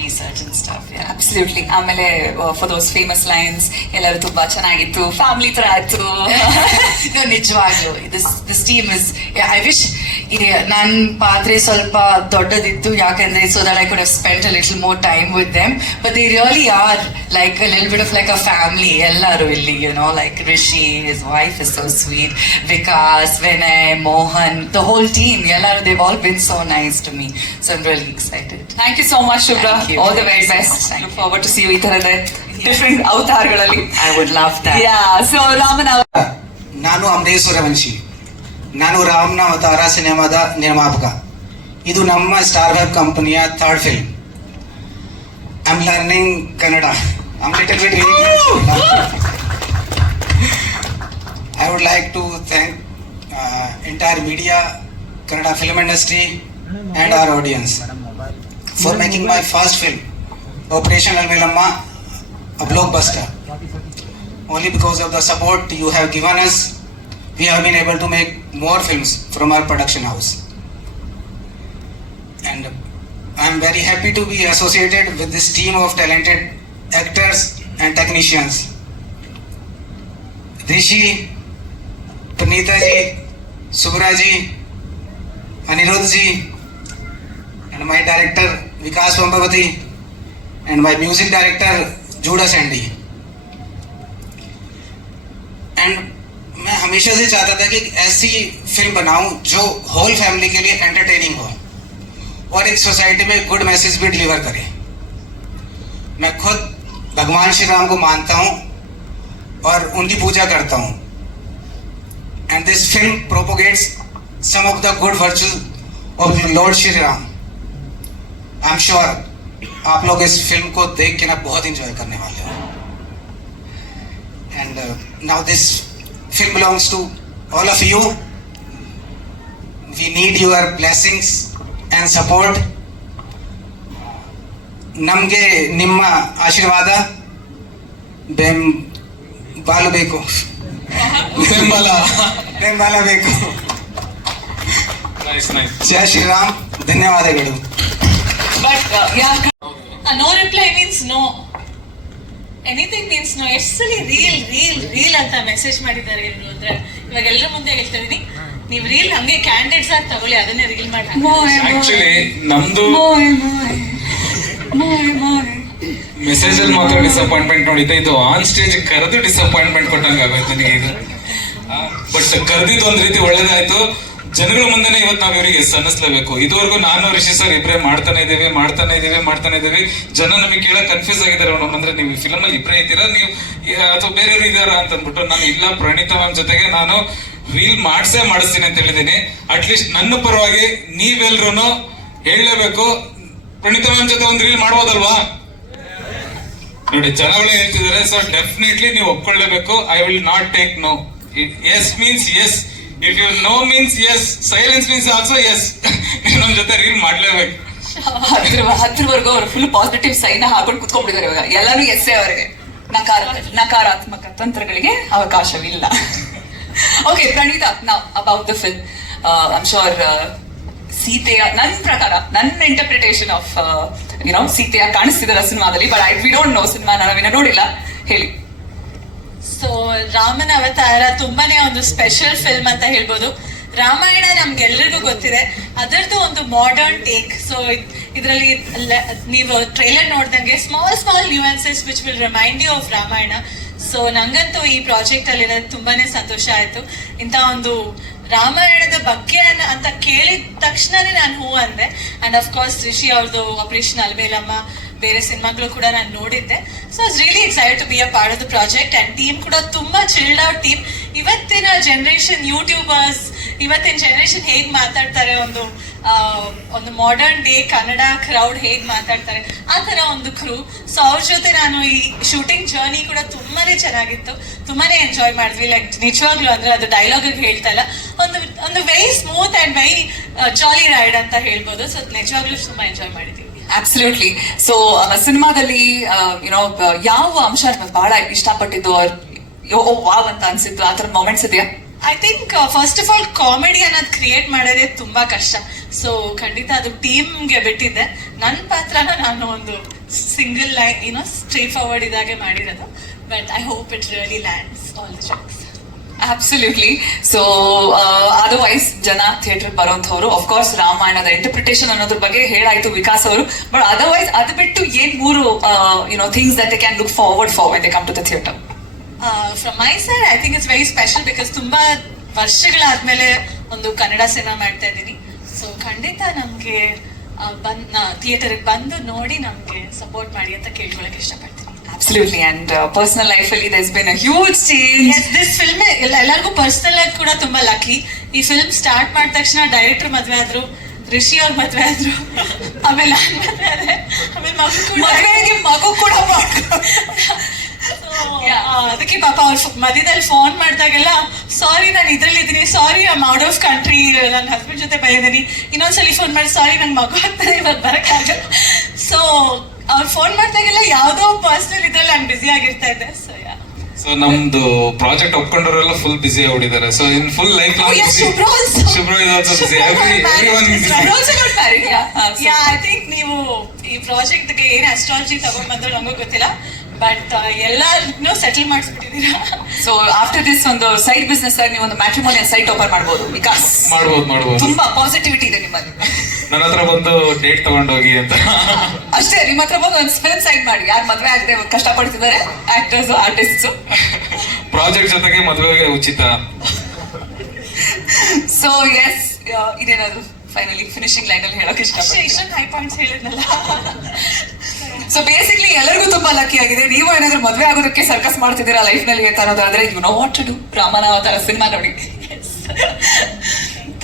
Speaker 4: research and stuff
Speaker 2: absolutely ಆಮೇಲೆ ಫಾರ್ ದೋಸ್ ಫೇಮಸ್ ಲೈನ್ಸ್ ಎಲ್ಲರೂ ತುಂಬಾ ಚೆನ್ನಾಗಿತ್ತು. ಫ್ಯಾಮಿಲಿ ತರ ಆಯ್ತು.
Speaker 4: ಇದು ನಿಜವಾಗ್ಲು. This this team is I wish ನನ್ನ ಪಾತ್ರೆ ಸ್ವಲ್ಪ ದೊಡ್ಡದಿತ್ತು. ಯಾಕಂದ್ರೆ so that I could have spend a little more time with them but they really are like lil bit of like a family ಎಲ್ಲರೂ ಇಲ್ಲಿ. Wife is so sweet Vikas Vinay Mohan the whole team ಎಲ್ಲರೂ they've all been so nice to me so I'm really excited
Speaker 2: thank you so much Shubhra
Speaker 4: Thank you.
Speaker 2: All the very
Speaker 4: Thank you. So
Speaker 2: best
Speaker 4: much. Thank you.
Speaker 2: Forward to see ಈ ತರದ different ಅವತಾರಗಳಲ್ಲಿ
Speaker 4: I would love
Speaker 2: that yeah so Ramana
Speaker 5: ನಾನು ಅಮರೇಶ್ ಸೂರ್ಯವಂಶಿ ನಾನು ರಾಮ್ನ ಅವತಾರ ಸಿನಿಮಾದ ನಿರ್ಮಾಪಕ. ಇದು ನಮ್ಮ star web ಕಂಪನಿಯ third film I am learning Kannada I'm little bit I would like to thank uh, entire media, Canada film industry, and our audience for making my first film, Operation Alvelamma, a blockbuster. Only because of the support you have given us, we have been able to make more films from our production house. And I am very happy to be associated with this team of talented actors and technicians Rishi Panita ji Subhra ji Aniruddh ji and my director Vikas Bambavati and my music director Judah Sandhy. And मैं हमेशा से चाहता था कि ऐसी film बनाऊँ जो whole family के लिए एंटरटेनिंग हो और एक सोसाइटी में गुड मैसेज भी डिलीवर करे। मैं खुद भगवान श्री राम को मानता हूँ और उनकी पूजा करता हूं and this film propagates some of the good virtual of lord Shri Ram I am sure आप लोग इस फिल्म को देख के ना बहुत इंजॉय करने वाले हो and uh, now this film belongs to all of you. We need your blessings and support. ನಮಗೆ ನಿಮ್ಮ ಆಶೀರ್ವಾದ ಬೆಂ ಬಾಲು ಬೇಕು.
Speaker 1: ಬೆಂಬಲ.
Speaker 5: ಬೆಂಬಲ ಬೇಕು. ಜಯ ಶ್ರೀರಾಮ್. ಧನ್ಯವಾದಗಳು.
Speaker 2: But
Speaker 6: no reply means no anything means no ಎಷ್ಟು ಸಲ ರೀಲ್ ರೀಲ್ ರೀಲ್ ಅಂತ ಮೆಸೇಜ್ ಮಾಡಿದ್ದಾರೆ ಇವರು ಅಂದ್ರೆ ಇವಾಗ ಎಲ್ಲರ ಮುಂದೆ ಹೇಳ್ತಾ ಇದೀನಿ. ನೀವು ರೀಲ್ ಹಂಗೆ ಕ್ಯಾಂಡಿಡೇಟ್ಸ್ ಆಗಿ ತಗೊಳ್ಳಿ ಅದನ್ನೇ ರೀಲ್ ಮಾಡಿ.
Speaker 1: ಆಕ್ಚುಲಿ ನಮ್ದು
Speaker 2: ಮೋಯ್ ಮೋಯ್ ಮೋಯ್ ಮೋಯ್
Speaker 1: ಮೆಸೇಜ್ ಅಲ್ಲಿ ಮಾತ್ರ ಡಿಸಪಾಯಿಂಟ್ಮೆಂಟ್ ನೋಡಿದ್ದೆ. ಇದು ಆನ್ ಸ್ಟೇಜ್ ಕರೆದು ಡಿಸಪಾಯಿಂಟ್ಮೆಂಟ್ ಕೊಟ್ಟಂಗೆ ಆಗೋಯ್ತು ನನಗೆ ಇದು. ಬಟ್ ಕರೆದಿದ್ದು ಒಂದ್ ರೀತಿ ಒಳ್ಳೇದಾಯ್ತು. ಜನಗಳ ಮುಂದೆನೆ ಇವತ್ತು ನಾವು ಇವರಿಗೆ ಸನ್ನಿಸ್ಲೇಬೇಕು ಇದುವರೆಗೂ ನಾನು, ರಿಷಿ ಸರ್ ಇಬ್ಬರೇ ಮಾಡ್ತಾನೆ ಇದೀವಿ ಮಾಡ್ತಾನೆ ಇದೀವಿ ಮಾಡ್ತಾನೆ ಇದೀವಿ ಜನ ನಮಗೆ ಕೇಳಕ್ ಕನ್ಫ್ಯೂಸ್ ಆಗಿದ್ದಾರೆ ಅಂದ್ರೆ ನೀವು ಫಿಲಮ್ ಅಲ್ಲಿ ಇಬ್ರೇ ಇದ್ದೀರಾ? ನೀವು ಅಥವಾ ಬೇರೆಯವರು ಇದ್ದಾರಾ ಅಂತ ಅಂದ್ಬಿಟ್ಟು ನಾನು ಇಲ್ಲ, ಪ್ರಣೀತಾ ಮ್ಯಾಮ್ ಜೊತೆಗೆ ನಾನು ರೀಲ್ ಮಾಡ್ಸೇ ಮಾಡಿಸ್ತೀನಿ ಅಂತ ಹೇಳಿದ್ದೀನಿ. ಅಟ್ಲೀಸ್ಟ್ ನನ್ನ ಪರವಾಗಿ ನೀವೆಲ್ರು ಹೇಳಲೇಬೇಕು. ಪ್ರಣೀತಾ ಮ್ಯಾಮ್ ಜೊತೆ ಒಂದು ರೀಲ್ ಮಾಡ್ಬೋದಲ್ವಾ? ನೋಡಿ ಜನಗಳು ಹೇಳ್ತಿದ್ದಾರೆ ಸೊ ಡೆಫಿನೆಟ್ಲಿ ನೀವು ಒಪ್ಕೊಳ್ಳೇಬೇಕು. I will not take no yes means yes if you no means yes silence means also yes ನೀವು ಜೊತೆ ರೀಲ್ ಮಾಡ್ಲೇಬೇಕು.
Speaker 2: ಹತ್ರ ಹತ್ರವರೆಗೂ ಅವ್ರು ಫುಲ್ ಪಾಸಿಟಿವ್ ಸೈನ್ ಹಾಕೊಂಡು ಕುತ್ಕೊಂಡ್ಬಿಟ್ಟಿದ್ದಾರೆ ಇವಾಗ. ಎಲ್ಲಾನು ಎಸ್ಸೆ ಅವರಿಗೆ. ನಕಾರ ನಕಾರಾತ್ಮಕ ತಂತ್ರಗಳಿಗೆ ಅವಕಾಶವಿಲ್ಲ. ಓಕೆ ಪ್ರಣೀತಾ ನಾವು about the film I'm sure ಸೀತೆಯ ನನ್ನ ಪ್ರಕಾರ, ನನ್ನ ಇಂಟರ್ಪ್ರಿಟೇಷನ್ ಆಫ್ ಯುನೋ ಸೀತೆಯ ಕಾಣಿಸ್ತಿದ್ದಾರೆ ಸಿನಿಮಾದಲ್ಲಿ but I we don't know cinema ನಾವೇನೋ ನೋಡಿಲ್ಲ. ಹೇಳಿ.
Speaker 6: ಸೊ ರಾಮನ ಅವತಾರ ತುಂಬಾನೇ ಒಂದು ಸ್ಪೆಷಲ್ ಫಿಲ್ಮ್ ಅಂತ ಹೇಳ್ಬೋದು. ರಾಮಾಯಣ ನಮ್ಗೆಲ್ರಿಗೂ ಗೊತ್ತಿದೆ. ಅದರದ್ದು ಒಂದು ಮಾಡರ್ನ್ ಟೇಕ್ ಸೊ ಇದರಲ್ಲಿ ನೀವು ಟ್ರೈಲರ್ ನೋಡ್ದಂಗೆ small small nuances which will remind you of Ramayana. So ನಂಗಂತೂ ಈ ಪ್ರಾಜೆಕ್ಟ್ ಅಲ್ಲಿ ತುಂಬಾನೇ ಸಂತೋಷ ಆಯ್ತು. ಇಂಥ ಒಂದು ರಾಮಾಯಣದ ಬಗ್ಗೆ ಅಂತ ಕೇಳಿದ ತಕ್ಷಣನೇ ನಾನು ಹೂ ಅಂದೆ. ಅಂಡ್ ಆಫ್ ಕೋರ್ಸ್ ರಿಷಿ ಅವ್ರದ್ದು ಆಪರೇಷನ್ ಅಲ್ಬೇಲಮ್ಮ, ಬೇರೆ ಸಿನಿಮಾಗಳು ಕೂಡ ನಾನು ನೋಡಿದ್ದೆ. So it's really excite to be a part of the project and team ಕೂಡ ತುಂಬಾ ಚಿಲ್ಡ್ ಔಟ್ ಟೀಮ್ ಇವತ್ತಿನ ಜನರೇಷನ್ ಯೂಟ್ಯೂಬರ್ಸ್ ಇವತ್ತಿನ ಜನರೇಷನ್ ಹೇಗ್ ಮಾತಾಡ್ತಾರೆ ಒಂದು ಒಂದು ಮಾಡರ್ನ್ ಡೇ ಕನ್ನಡ ಕ್ರೌಡ್ ಹೇಗ್ ಮಾತಾಡ್ತಾರೆ ಆ ತರ ಒಂದು ಕ್ರೂ ಸೊ ಅವ್ರ ಜೊತೆ ನಾನು ಈ ಶೂಟಿಂಗ್ ಜರ್ನಿ ಕೂಡ ತುಂಬಾನೇ ಚೆನ್ನಾಗಿತ್ತು. ತುಂಬಾನೇ ಎಂಜಾಯ್ ಮಾಡಿದ್ವಿ. ಲೈಕ್ ನಿಜವಾಗ್ಲೂ ಅಂದ್ರೆ ಅದು ಡೈಲಾಗ್ ಹೇಳ್ತಾ ಇಲ್ಲ. ಒಂದು ಒಂದು very smooth and very jolly ride ಅಂತ ಹೇಳ್ಬೋದು. ಸೊ ನಿಜವಾಗ್ಲೂ ತುಂಬಾ ಎಂಜಾಯ್ ಮಾಡಿದ್ವಿ.
Speaker 2: ಅಬ್ಸಲ್ಯೂಟ್ಲಿ ಸೊ ಸಿನಿಮಾದಲ್ಲಿ ಯುನೋ ಯಾವ ಅಂಶ ನಿಮ್ಗೆ ಬಹಳ ಇಷ್ಟಪಟ್ಟಿದ್ದು? ಅವ್ರ ಯೋ ವಾವ್ ಅಂತ ಅನ್ಸಿತ್ತು? ಆ ಥರ ಮೊಮೆಂಟ್ಸ್ ಇದೆಯಾ?
Speaker 6: I think first of all comedy ಅನ್ನೋದು ಕ್ರಿಯೇಟ್ ಮಾಡೋದೇ ತುಂಬಾ ಕಷ್ಟ. ಸೊ ಖಂಡಿತ ಅದು ಟೀಮ್ಗೆ ಬಿಟ್ಟಿದ್ದೆ. ನನ್ನ ಪಾತ್ರನ ನಾನು ಒಂದು ಸಿಂಗಲ್ ಲೈನ್ ಏನೋ ಸ್ಟ್ರೇಟ್ ಫಾರ್ವರ್ಡ್ ಇದಾಗೆ ಮಾಡಿರೋದು. But I hope it really lands all the
Speaker 2: absolutely so otherwise ಜನ ಥಿಯೇಟರ್ ಬರೋಂಥವ್ರು ಕೋರ್ಸ್ ರಾಮಾಯಣದ ಇಂಟರ್ಪ್ರಿಟೇಷನ್ ಅನ್ನೋದ್ರ ಬಗ್ಗೆ ಹೇಳಾಯ್ತು ವಿಕಾಸ್ ಅವರು. ಬಟ್ ಅದರ್ವೈಸ್ ಅದು ಬಿಟ್ಟು ಏನ್ ಮೂರು you know things that they can look forward for when they come to the
Speaker 6: theatre from my side I think it's very special because ತುಂಬಾ ವರ್ಷಗಳಾದ್ಮೇಲೆ ಒಂದು ಕನ್ನಡ ಸಿನಿಮಾ ಮಾಡ್ತಾ ಇದ್ದೀನಿ. ಸೊ ಖಂಡಿತ ನಮಗೆ ಬಂದ್ ಥಿಯೇಟರ್ಗೆ ಬಂದು ನೋಡಿ ನಮಗೆ ಸಪೋರ್ಟ್ ಮಾಡಿ ಅಂತ ಕೇಳ್ಕೊಳಕ್ ಇಷ್ಟಪಡ್ತೀನಿ.
Speaker 2: ಅಬ್ಸಲ್ಯೂಟ್ಲಿ ಅಂಡ್ ಪರ್ಸನಲ್ ಲೈಫ್ ಅಲ್ಲಿ thus been huge change
Speaker 6: this film ಎಲ್ಲರಿಗೂ ಪರ್ಸನಲ್ ಆಗಿ ಕೂಡ ತುಂಬಾ ಲಕ್ಕಿ ಈ ಫಿಲ್ಮ್ ಸ್ಟಾರ್ಟ್ ಮಾಡಿದ ತಕ್ಷಣ ಡೈರೆಕ್ಟರ್ ಮದ್ವೆ ಆದ್ರು ಋಷಿ ಅವ್ರ ಮದ್ವೆ ಆದ್ರು ಆಮೇಲೆ ನಾನ್ ಮದ್ವೆ ಆದ್ರೆ ಆಮೇಲೆ ಮಗು
Speaker 2: ಮಗು ಕೂಡ
Speaker 6: ಅದಕ್ಕೆ ಪಾಪ ಅವ್ರ ಮಧ್ಯದಲ್ಲಿ ಫೋನ್ ಮಾಡಿದಾಗೆಲ್ಲ ಸಾರಿ ನಾನು ಇದ್ರಲ್ಲಿ ಇದ್ದೀನಿ sorry I'm out of country ನನ್ನ ಹಸ್ಬೆಂಡ್ ಜೊತೆ ಬಂದಿದ್ದೀನಿ. ಇನ್ನೊಂದ್ಸಲಿ ಫೋನ್ ಮಾಡಿ ಸಾರಿ ನನ್ ಮಗು ಆಗ್ತದೆ ಇವಾಗ ಬರಕ್ಕಾಗ ಸೊ ಅವ್ರು ಫೋನ್ ಮಾಡಿದಾಗೆಲ್ಲ ಯಾವ್ದೋ ಪರ್ಸನಲ್ ಇದ್ರಲ್ಲಿ ನಾನು ಬ್ಯುಸಿ ಆಗಿರ್ತಾ ಇದ್ದೆ. ಸೊ ಯಾ
Speaker 1: ಸೊ ನಮ್ದು ಪ್ರಾಜೆಕ್ಟ್ ಒಪ್ಕೊಂಡವರೆಲ್ಲ full busy ಆಗ್ಬಿಟ್ಟಿದ್ದಾರೆ so in full life
Speaker 2: long Shubhro. Is also busy every one yeah
Speaker 6: I think ನೀವು ಈ ಪ್ರಾಜೆಕ್ಟ್ಗೆ ಏನು ಏನ್ ಅಸ್ಟ್ರಾಲಜಿ ತಗೊಂಡ್ ಬಂದ್ರು ನಮಗೂ ಗೊತ್ತಿಲ್ಲ. ಬಟ್ ಎಲ್ಲಾನು ಸೆಟಲ್ ಮಾಡಿಸ್ಬಿಟ್ಟಿದ್ದೀರಾ?
Speaker 2: ಸೊ ಆಫ್ಟರ್ ದಿಸ್ ಒಂದು ಸೈಡ್ ಬಿಸ್ನೆಸ್ ಆಗಿ ನೀವು ಒಂದು ಮ್ಯಾಟ್ರಿಮೋನಿಯಲ್ ಸೈಟ್ ಓಪನ್ ಮಾಡ್ಬೋದು. ವಿಕಾಸ್
Speaker 1: ಮಾಡ್ಬೋದು ಮಾಡ್ಬೋದು.
Speaker 2: ತುಂಬಾ ಪಾಸಿಟಿವಿಟಿ ಇದೆ ನಿಮ್ಮಲ್ಲಿ.
Speaker 1: ನನ್ನ ಹತ್ರ ಬಂದು ಡೇಟ್ ತಗೊಂಡೋಗಿ ಅಂತ.
Speaker 2: ಅಷ್ಟೇ ನಿಮ್ಮ ಹತ್ರ ಬಂದು ಒಂದು ಫಿಲ್ಮ್ ಸೈಡ್ ಮಾಡಿ. ಯಾರು ಮದುವೆ ಆಗದೆ ಕಷ್ಟಪಡ್ತಿದ್ದಾರೆ ಆಕ್ಟರ್ಸ್ ಆರ್ಟಿಸ್ಟ್ಸ್
Speaker 1: ಪ್ರಾಜೆಕ್ಟ್ ಜೊತೆಗೆ ಮದುವೆಗೆ ಉಚಿತ.
Speaker 2: ಸೊ ಎಸ್ ಇದೇನಾದ್ರು ಫೈನಲಿ ಫಿನಿಶಿಂಗ್ ಲೈನ್ ಅಲ್ಲಿ ಹೇಳೋಕೆ ಇಷ್ಟ
Speaker 6: ಇಷ್ಟೊಂದು ಹೈ ಪಾಯಿಂಟ್ಸ್ ಹೇಳಿದ್ನಲ್ಲ.
Speaker 2: ಸೊ ಬೇಸಿಕ್ಲಿ ಎಲ್ಲರಿಗೂ ತುಂಬಾ ಲಕ್ಕಿ ಆಗಿದೆ. ನೀವು ಏನಾದ್ರು ಮದುವೆ ಆಗೋದಕ್ಕೆ ಸರ್ಕಸ್ ಮಾಡ್ತಿದ್ದೀರಾ ಲೈಫ್ನಲ್ಲಿ ಅಂತ ಅನ್ನೋದಾದ್ರೆ you know what to do Ramana Avatara cinema ನೋಡಿ.